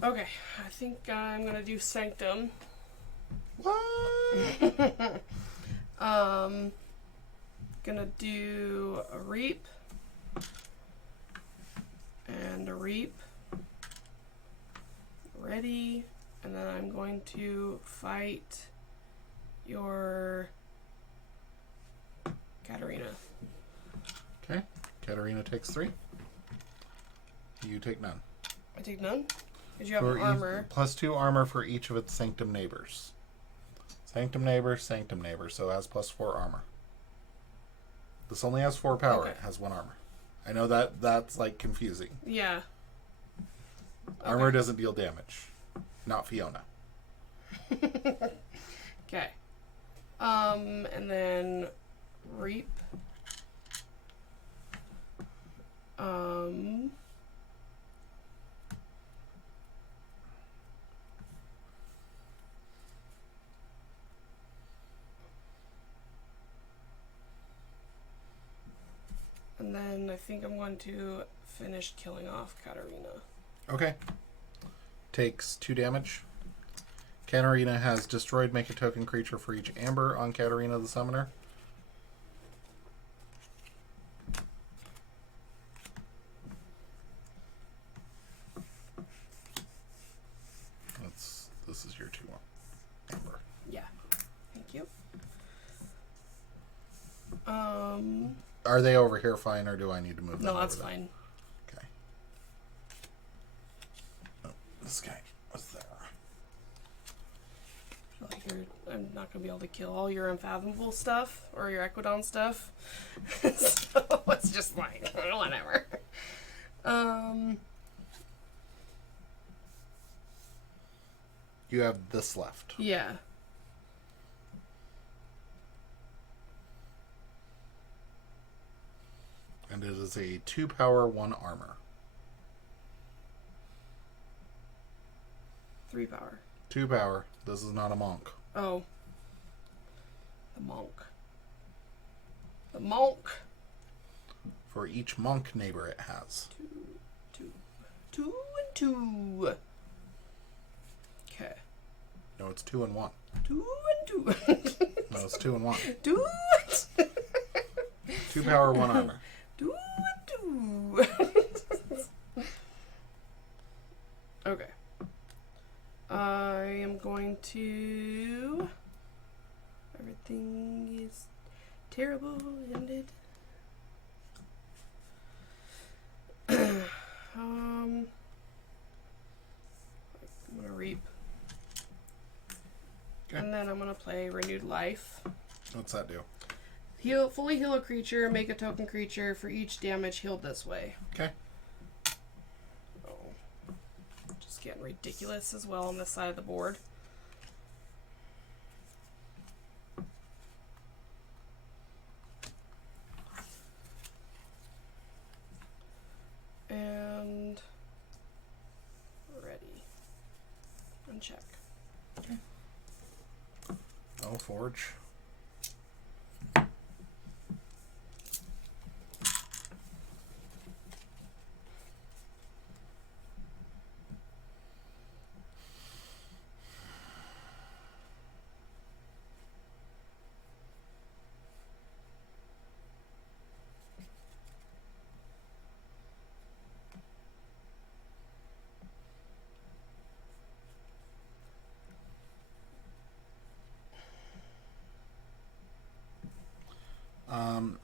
Okay, I think I'm gonna do Sanctum. What? Gonna do a Reap and a Reap. Ready, and then I'm going to fight your Katarina. Okay, Katarina takes 3. You take none. I take none? Because you have For armor. +2 armor for each of its Sanctum neighbors. Sanctum neighbor, so it has +4 armor. This only has 4 power. Okay. It has 1 armor. I know that's like confusing. Yeah. Armor doesn't deal damage. Not Fiona. Okay. And then Reap. And then I think I'm going to finish killing off Katarina. Okay. Takes 2 damage. Katarina has destroyed make a token creature for each amber on Katarina the Summoner. This is your 2 amber. Yeah. Thank you. Are they over here fine, or do I need to move them? No, that's fine. Okay. Oh, this guy was there. Like I'm not gonna be able to kill all your unfathomable stuff or your Equidon stuff, so it's just like whatever. You have this left. Yeah. And it is a 2 power, 1 armor. 3 power. 2 power. This is not a monk. Oh. The monk. The monk. For each monk neighbor it has. 2 and 2. Okay. No, it's 2 and 1. 2 and 2. No, it's 2 and 1. 2 and 2 power, 1 armor. 2 and 2. Okay. I am going to... Everything is terrible ended. I'm gonna Reap. Okay. And then I'm gonna play Renewed Life. What's that do? Fully heal a creature, make a token creature for each damage healed this way. Okay. Oh. Just getting ridiculous as well on this side of the board. And check. Oh, Forge.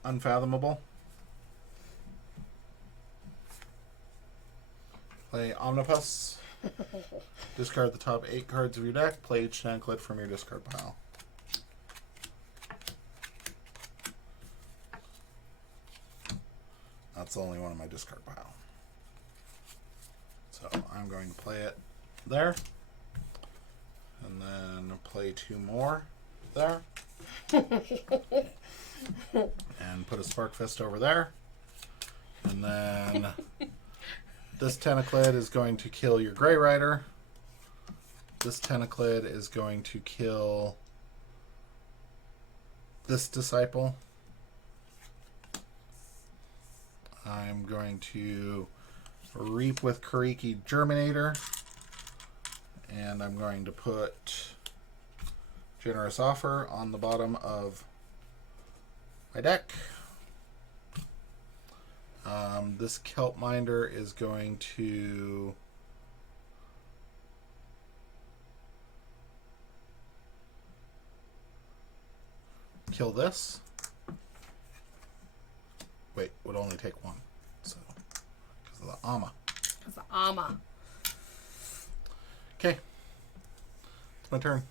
Unfathomable. Play Omnipus. Discard the top 8 cards of your deck. Play each Tentaclid from your discard pile. That's the only one in my discard pile. So I'm going to play it there. And then play 2 more there. And put a Spark Fist over there. And then this Tentaclid is going to kill your Grey Rider. This Tentaclid is going to kill this Disciple. I'm going to Reap with Kariki Germinator. And I'm going to put Generous Offer on the bottom of my deck. This Kelp Minder is going to kill this. Wait, would only take 1. So, because of the Ama. Because the Ama. Okay. It's my turn.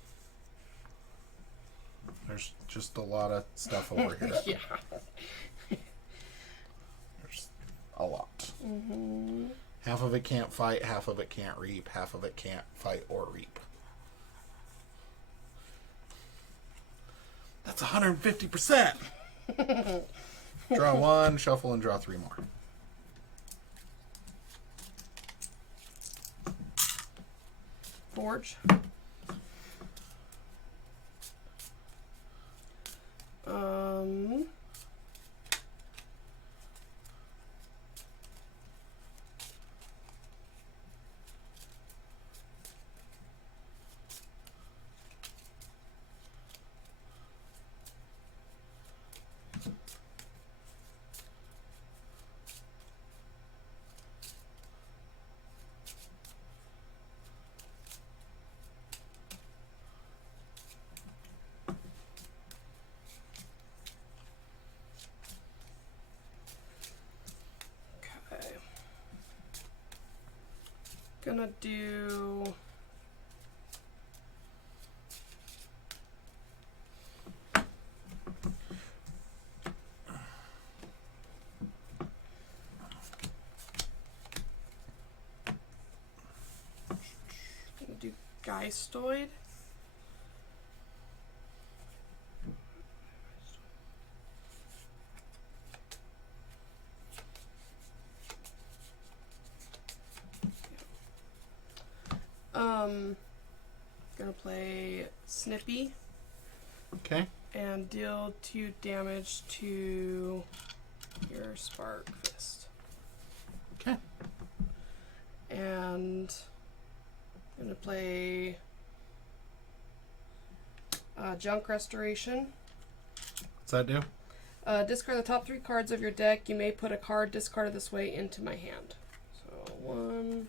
There's just a lot of stuff over here. Yeah. There's a lot. Mm-hmm. Half of it can't fight, half of it can't reap, half of it can't fight or reap. That's 150%! Draw 1, shuffle, and draw 3 more. Forge. Gonna do Geistoid. Gonna play Snippy. Okay. And deal 2 damage to your Spark Fist. Okay. And gonna play Junk Restoration. What's that do? Discard the top 3 cards of your deck. You may put a card discarded this way into my hand. So 1,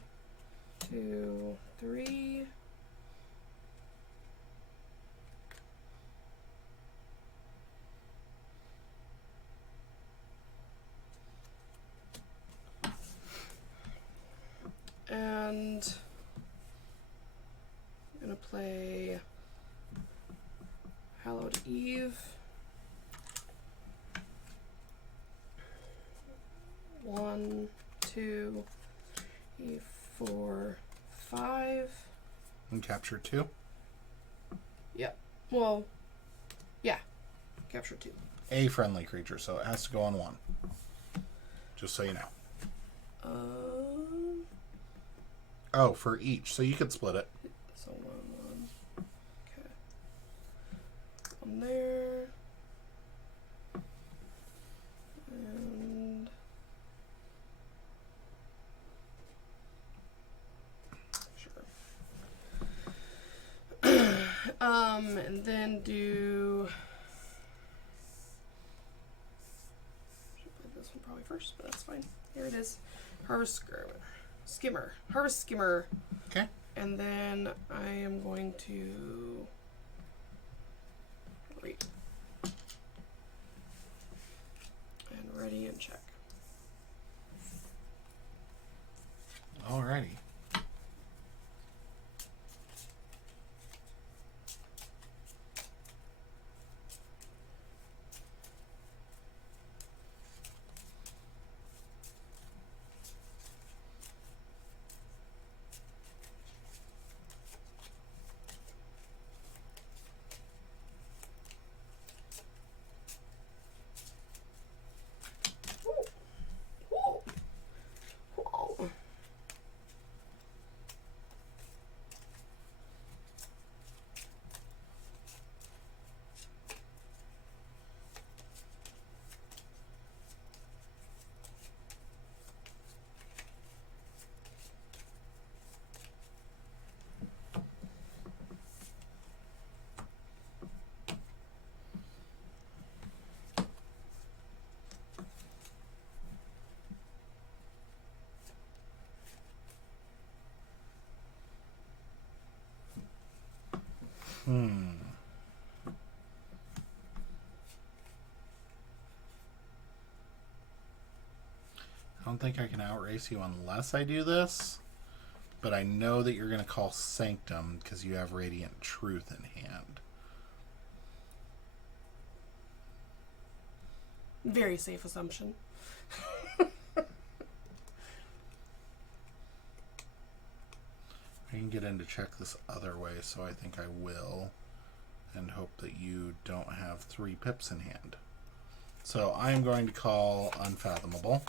2, 3. And I'm gonna play Hallowed Eve. 1, 2, 3, 4, 5. And capture 2. Yep. Well, yeah. Capture 2. A friendly creature, so it has to go on 1. Just so you know. Oh, for each. So you could split it. So 1, in there. And sure. And then do. Should play this one probably first, but that's fine. Here it is. Harvest skimmer. Harvest skimmer. Okay. And then I am going to read. And ready and check. Alrighty. Whoa. Whoa. I don't think I can outrace you unless I do this, but I know that you're going to call Sanctum because you have Radiant Truth in hand. Very safe assumption. I can get in to check this other way, so I think I will, and hope that you don't have 3 pips in hand. So I'm going to call Unfathomable.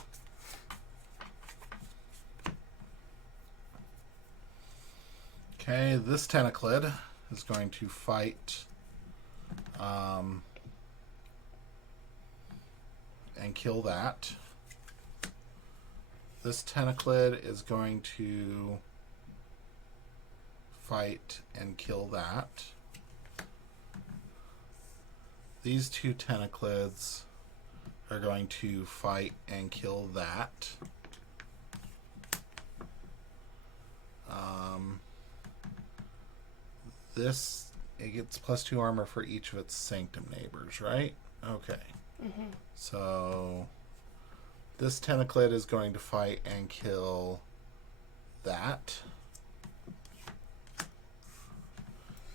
Okay, this Tentaclid is going to fight and kill that. This Tentaclid is going to fight and kill that. These 2 Tentaclids are going to fight and kill that. This, it gets +2 armor for each of its Sanctum neighbors, right? Okay. Mm-hmm. So this Tentaclid is going to fight and kill that.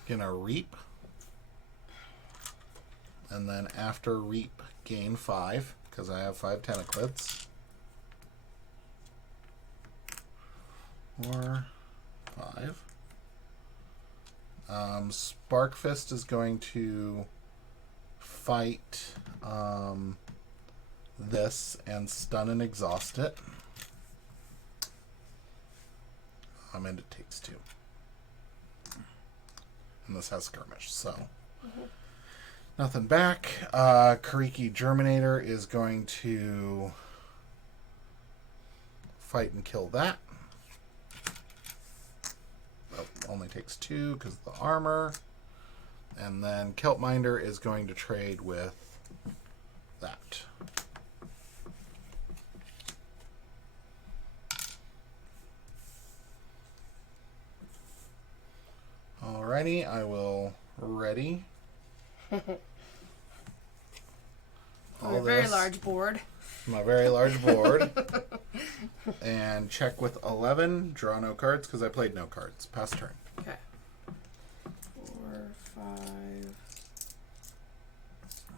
Gonna Reap. And then after Reap, gain 5, because I have 5 Tentaclids. 4, 5. Sparkfist is going to fight this and stun and exhaust it. And it takes 2. And this has skirmish, so nothing back. Kariki Germinator is going to fight and kill that. Oh, only takes 2 because of the armor. And then Kelpminder is going to trade with that. Alrighty, I will ready. On a very large board. My very large board. And check with 11. Draw no cards because I played no cards. Pass turn. Okay. 4, 5. I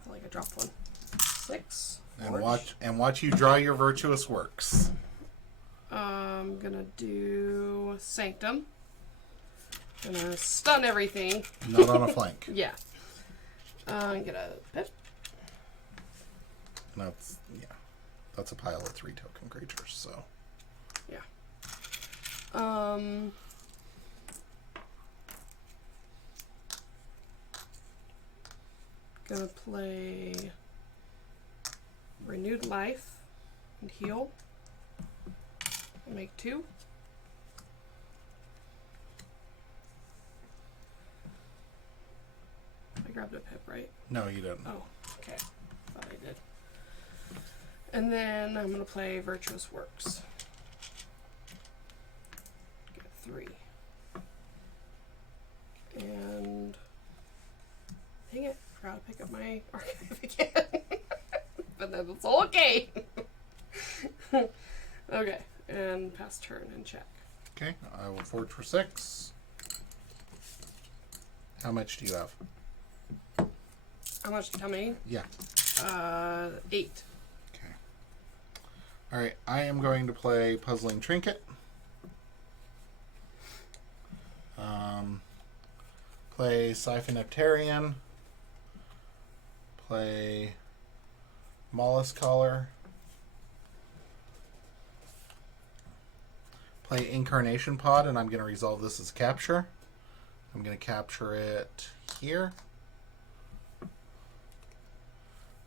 feel like I dropped one. 6. And watch you draw your virtuous works. I'm gonna do Sanctum. Gonna stun everything. Not on a flank. Yeah. Get a pip. That's a pile of 3 token creatures, so. Yeah. gonna play Renewed Life and heal. I'll make 2. I grabbed a pip, right? No, you didn't. Oh, okay. Thought I did. And then I'm gonna play Virtuous Works. Get 3. And dang it, forgot to pick up my archive again. But then it's all okay. Okay, and pass turn and check. Okay, I will forge for 6. How much do you have? How many? Yeah. 8. Okay. Alright, I am going to play Puzzling Trinket. Play Siphoneptarian. Play Mollusk Collar. Play Incarnation Pod, and I'm going to resolve this as capture. I'm going to capture it here.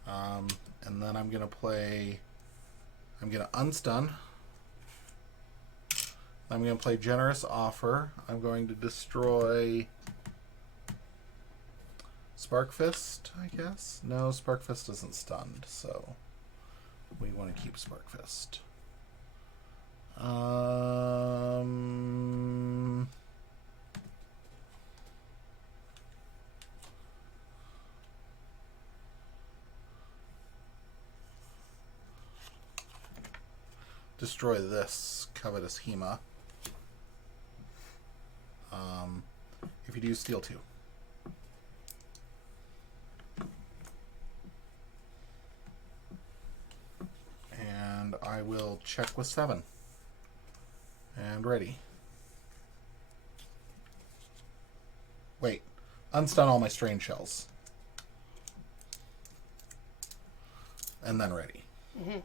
And then I'm going to unstun. I'm going to play Generous Offer. I'm going to destroy Sparkfist, I guess. No, Sparkfist isn't stunned, so we want to keep Sparkfist. Destroy this Covetous Hema. If you do, steal 2. And I will check with 7. And ready. Wait. Unstun all my strange shells. And then ready. Mm-hmm.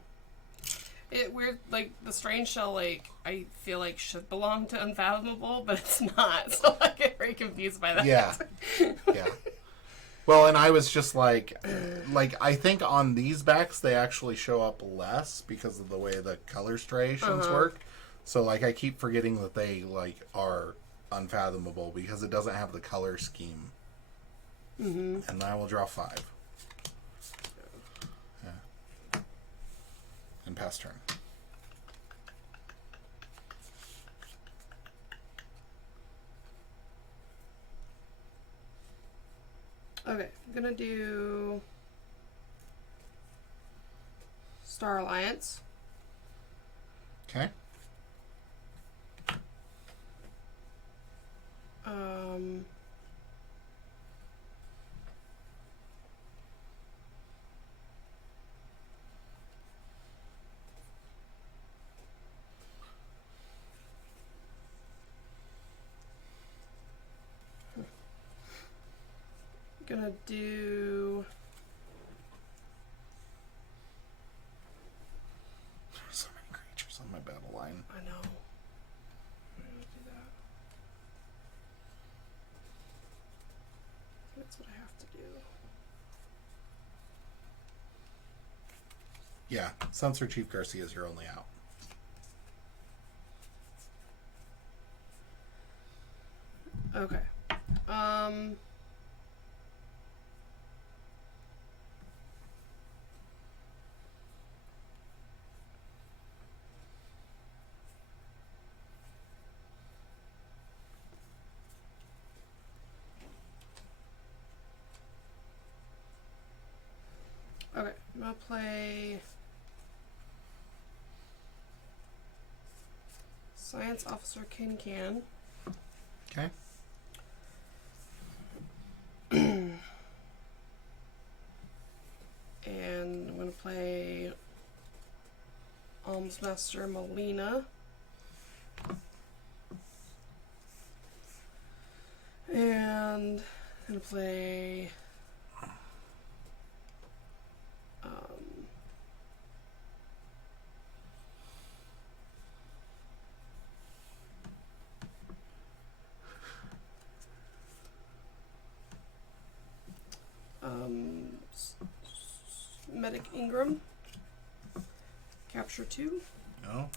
It weird, like, the strange shell, like, I feel like should belong to Unfathomable, but it's not, so I get very confused by that. Yeah. Yeah. Well, and I was just like, I think on these backs, they actually show up less because of the way the color striations work. So, like, I keep forgetting that they, like, are Unfathomable because it doesn't have the color scheme. Mm-hmm. And I will draw 5. Yeah. And pass turn. Okay, I'm gonna do Star Alliance. Okay. Gonna do There's so many creatures on my battle line. I know. I'm gonna do that. That's what I have to do. Yeah, Censor Chief Garcia is your only out. Okay. Okay, I'm gonna play Science Officer Can. Okay. And I'm gonna play Almsmaster Molina. And I'm gonna play Ingram. Capture 2. No.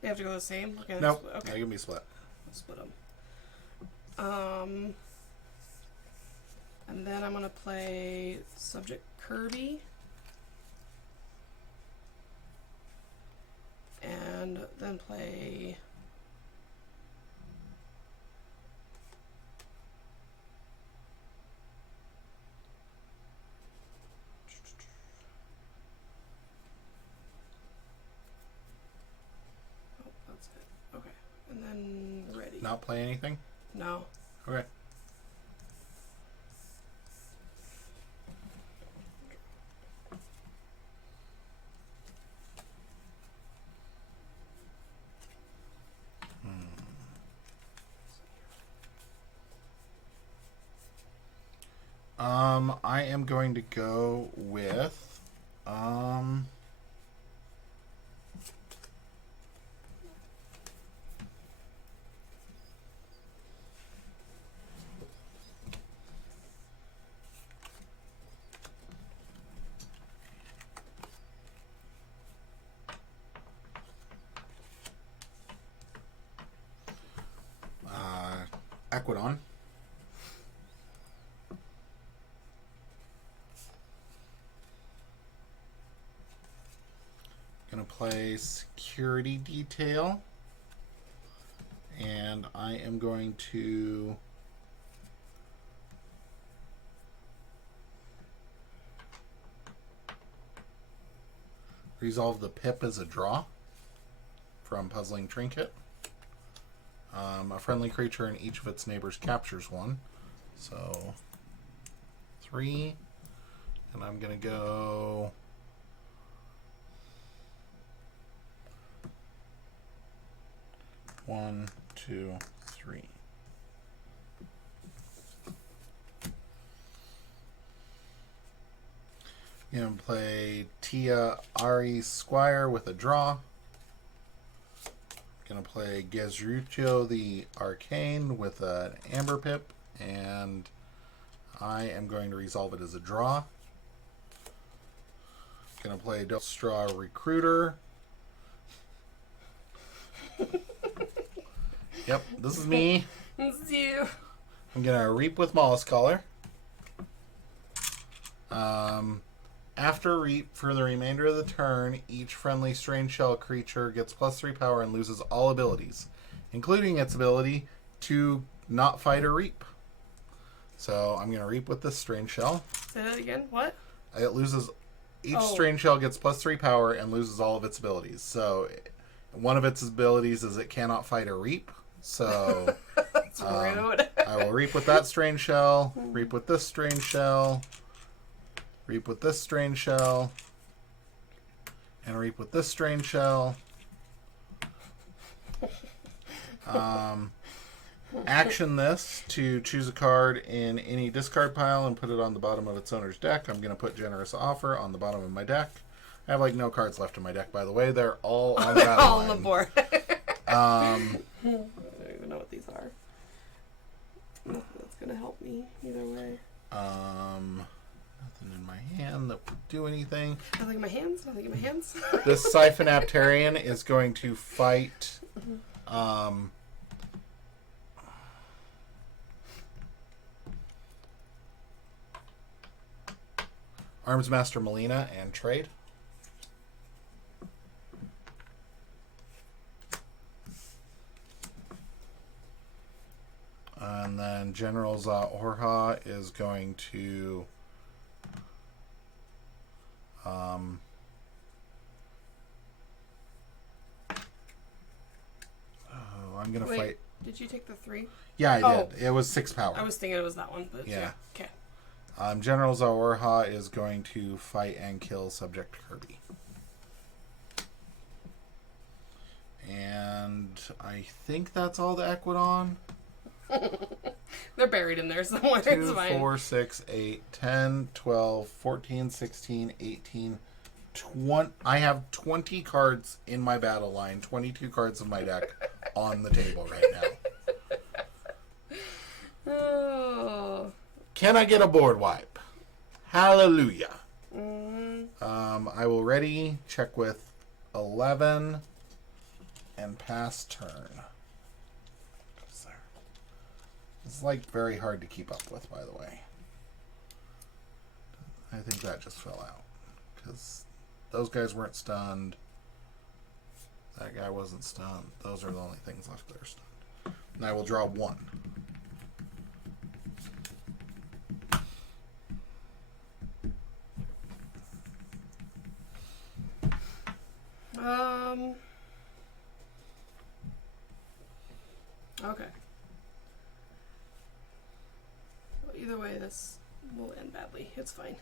They have to go the same? Nope. Okay. They can be split. I'll split them. And then I'm going to play Subject Kirby. And then play... Oh, that's it. Okay. And then ready. Not play anything? No. Okay. I am going to go with Equidon. Gonna play Security Detail, and I am going to resolve the Pip as a draw from Puzzling Trinket. A friendly creature in each of its neighbors captures one. So 3. And I'm going to go... One, two, three. I'm going to play Tia Ari Squire with a draw. Going to play Gezrucho the Arcane with an Amber Pip, and I am going to resolve it as a draw. Going to play Straw Recruiter. Yep, this is me. This is you. I'm going to Reap with Mollusk Collar. After Reap, for the remainder of the turn, each friendly Strange Shell creature gets +3 power and loses all abilities, including its ability to not fight or Reap. So I'm going to Reap with this Strange Shell. Say that again. What? It loses... Each Strange Shell gets +3 power and loses all of its abilities. So one of its abilities is it cannot fight or Reap. So that's rude. I will Reap with that Strange Shell, Reap with this Strange Shell, Reap with this Strange Shell, and Reap with this Strange Shell. Action this to choose a card in any discard pile and put it on the bottom of its owner's deck. I'm going to put Generous Offer on the bottom of my deck. I have like no cards left in my deck, by the way. They're all on the battle all line. on the board. I don't even know what these are. Nothing that's going to help me either way. Nothing in my hand that would do anything. Nothing in my hands. Nothing in my hands. This Siphonaptarian is going to fight Armsmaster Melina and trade. And then General Orha is going to I'm going to fight. Did you take the 3? Yeah, I did. It was 6 power. I was thinking it was that one, but yeah. Okay. General Orha is going to fight and kill Subject Kirby. And I think that's all the Equidon. They're buried in there somewhere. 2, 4, 6, 8, 10, 12, 14, 16, 18, 20. I have 20 cards in my battle line, 22 cards in my deck, on the table right now. Oh. Can I get a board wipe? Hallelujah. Mm-hmm. I will ready, check with 11, and pass turn. It's like very hard to keep up with, by the way. I think that just fell out. Because those guys weren't stunned. That guy wasn't stunned. Those are the only things left that are stunned. And I will draw 1. Okay. Well, either way, this will end badly. It's fine.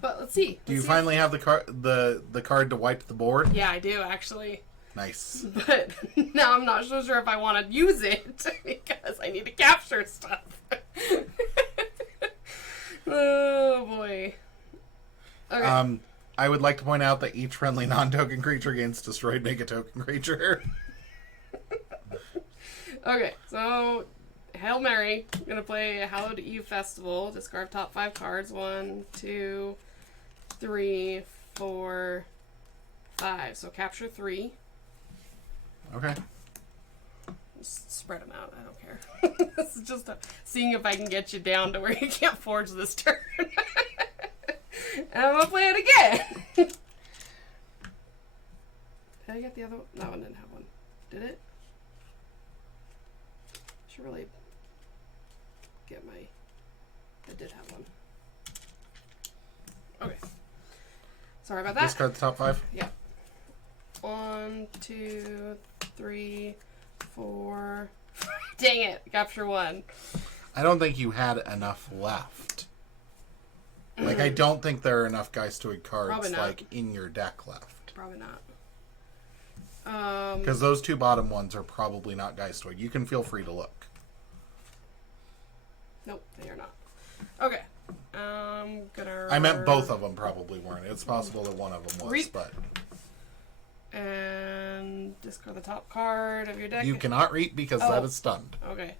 But let's see. Do you finally have the card to wipe the board? Yeah, I do actually. Nice. But now I'm not so sure if I want to use it because I need to capture stuff. Oh boy. Okay. I would like to point out that each friendly non-token creature gains destroyed make a token creature. Okay, so Hail Mary. I'm gonna play Hallowed Eve Festival. Discard top 5 cards. 1, 2, 3, 4, 5. So capture 3. Okay. Just spread them out. I don't care. This is just seeing if I can get you down to where you can't forge this turn. And I'm gonna play it again. Did I get the other one? That one didn't have one. Did it? Should really get my... I did have one. Okay. Sorry about that. Discard the top 5? Yeah. 1, 2, 3, 4... Dang it! Capture 1. I don't think you had enough left. Like, I don't think there are enough Geistoid cards, like, in your deck left. Probably not. Because those 2 bottom ones are probably not Geistoid. You can feel free to look. Nope, they are not. Okay. I'm gonna... I meant both of them probably weren't. It's possible that one of them was, Reap. but... And discard the top card of your deck. You cannot reap because that is stunned. Okay.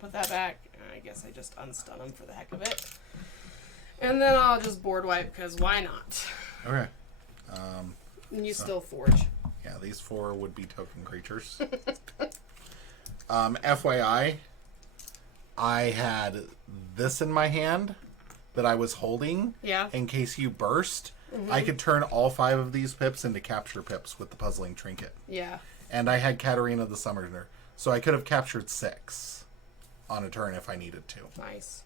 Put that back. I guess I just unstun them for the heck of it. And then I'll just board wipe, because why not? Okay. And you still forge. Yeah, these 4 would be token creatures. FYI, I had this in my hand that I was holding. Yeah. In case you burst. Mm-hmm. I could turn all 5 of these pips into capture pips with the puzzling trinket. Yeah. And I had Katarina the Summoner. So I could have captured 6 on a turn if I needed to. Nice.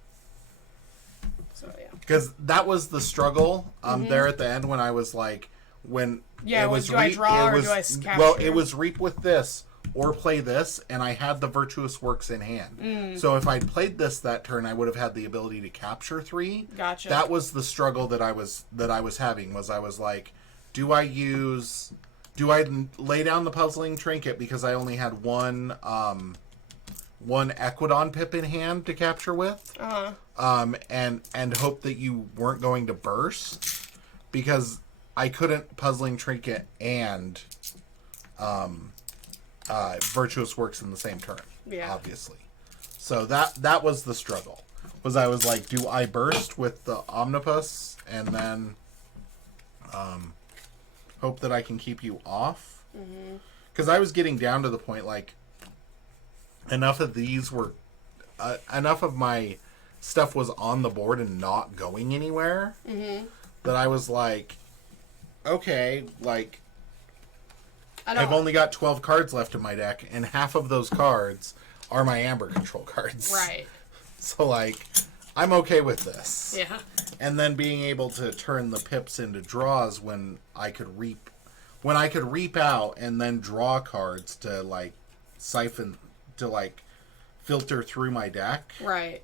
So, yeah. Because that was the struggle there at the end when I was like, when yeah, it was do I draw or do I capture? Well, it was reap with this or play this, and I had the Virtuous Works in hand. So if I'd played this that turn, I would have had the ability to capture 3. Gotcha. That was the struggle that I was having. Was I was like, do I lay down the puzzling trinket because I only had one Equidon pip in hand to capture with, and hope that you weren't going to burst, because I couldn't puzzling trinket and Virtuous Works in the same turn. Yeah. Obviously. So that was the struggle. Was I was like, do I burst with the Omnipus and then hope that I can keep you off? Because I was getting down to the point like enough of these were enough of my stuff was on the board and not going anywhere that I was like, okay, like I've only got 12 cards left in my deck, and half of those cards are my Amber control cards. Right. So like, I'm okay with this. Yeah. And then being able to turn the pips into draws when I could reap out and then draw cards to like siphon to like filter through my deck. Right.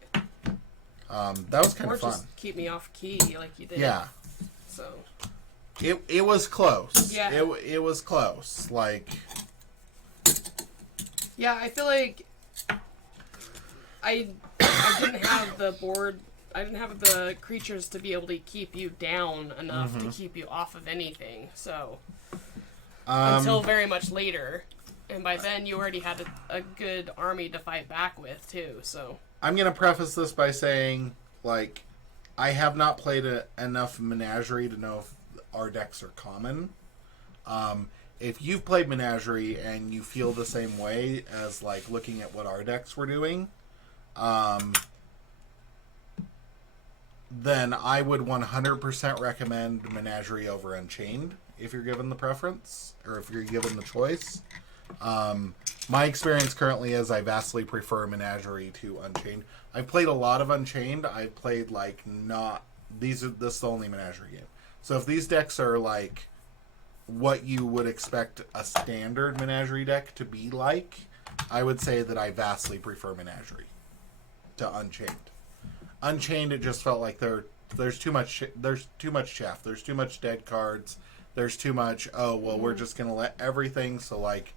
That was kind of fun. Just keep me off key like you did. Yeah. So. It was close. Yeah. It was close. Like. Yeah, I feel like I didn't have the board. I didn't have the creatures to be able to keep you down enough to keep you off of anything. So until very much later. And by then, you already had a good army to fight back with, too, so... I'm going to preface this by saying, like, I have not played enough Menagerie to know if our decks are common. If you've played Menagerie and you feel the same way as, like, looking at what our decks were doing, then I would 100% recommend Menagerie over Unchained if you're given the preference, or if you're given the choice. My experience currently is I vastly prefer Menagerie to Unchained. I've played a lot of Unchained. I've played, like, this is the only Menagerie game. So if these decks are, like, what you would expect a standard Menagerie deck to be like, I would say that I vastly prefer Menagerie to Unchained. Unchained, it just felt like there's too much chaff. There's too much dead cards. There's too much, we're just going to let everything, so like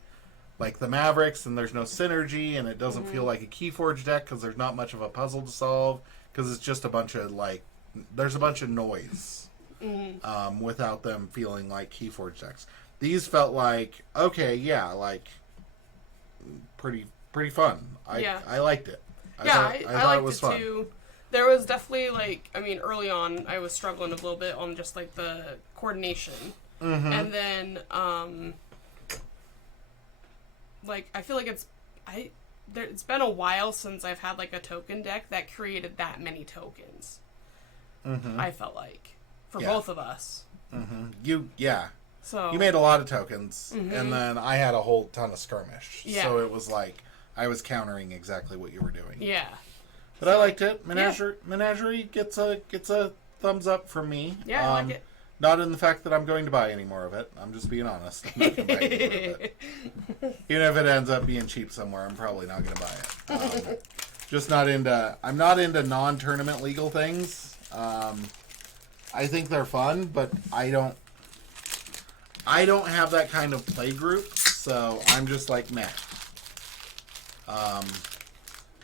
the Mavericks, and there's no synergy, and it doesn't feel like a Keyforge deck because there's not much of a puzzle to solve, because it's just a bunch of, like, there's a bunch of noise without them feeling like Keyforge decks. These felt like, okay, yeah, like, pretty fun. I liked it. I thought it was fun. Too. There was definitely, like, I mean, early on, I was struggling a little bit on just, like, the coordination. And then, like, I feel like it's been a while since I've had, like, a token deck that created that many tokens. I felt like. For both of us. So you made a lot of tokens, and then I had a whole ton of skirmish. Yeah. So it was like, I was countering exactly what you were doing. Yeah. But I liked it. Menagerie gets a thumbs up from me. Yeah, I like it. Not in the fact that I'm going to buy any more of it. I'm just being honest. I'm not going to buy any more of it. Even if it ends up being cheap somewhere, I'm probably not going to buy it. Just not into... I'm not into non-tournament legal things. I think they're fun, but I don't have that kind of play group, so I'm just like, meh.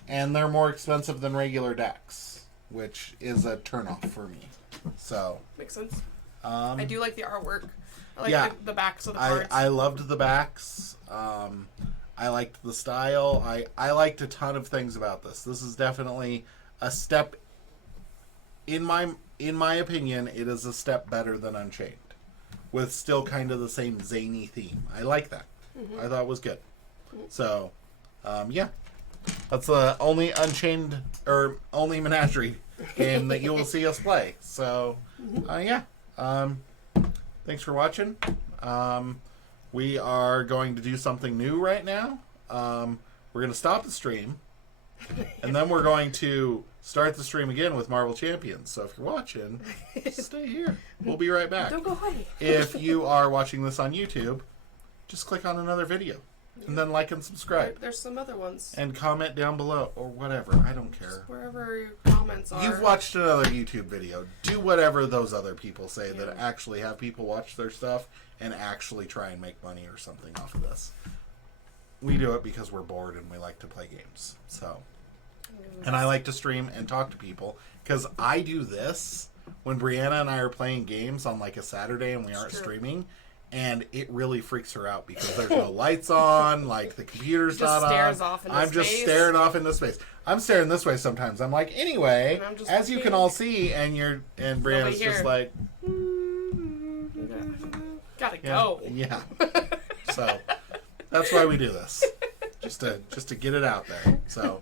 And they're more expensive than regular decks, which is a turnoff for me. So makes sense. I do like the artwork. I like the backs of the cards. I loved the backs. I liked the style. I liked a ton of things about this. This is definitely a step. In my opinion, it is a step better than Unchained, with still kind of the same zany theme. I like that. I thought it was good. So, yeah. That's the only Unchained or only Menagerie game that you will see us play. So, yeah. Thanks for watching. We are going to do something new right now. We're going to stop the stream, and then we're going to start the stream again with Marvel Champions. So if you're watching, stay here. We'll be right back. Don't go away. If you are watching this on YouTube, just click on another video. And then like and subscribe. There's some other ones. And comment down below or whatever. I don't care. Just wherever your comments are. You've watched another YouTube video. Do whatever those other people say that actually have people watch their stuff and actually try and make money or something off of this. We do it because we're bored and we like to play games. So, and I like to stream and talk to people because I do this when Brianna and I are playing games on like a Saturday and we aren't streaming. And it really freaks her out because there's no lights on, like the computer's not on. I'm just staring off into space. I'm staring this way sometimes. I'm like, anyway, as you can all see, and Brianna's just like, gotta go. Yeah. So that's why we do this, just to get it out there. So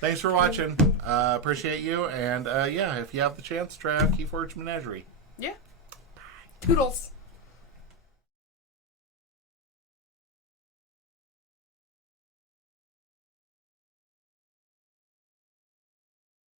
thanks for watching. Appreciate you, and yeah, if you have the chance, try out Keyforge Menagerie. Yeah. Toodles.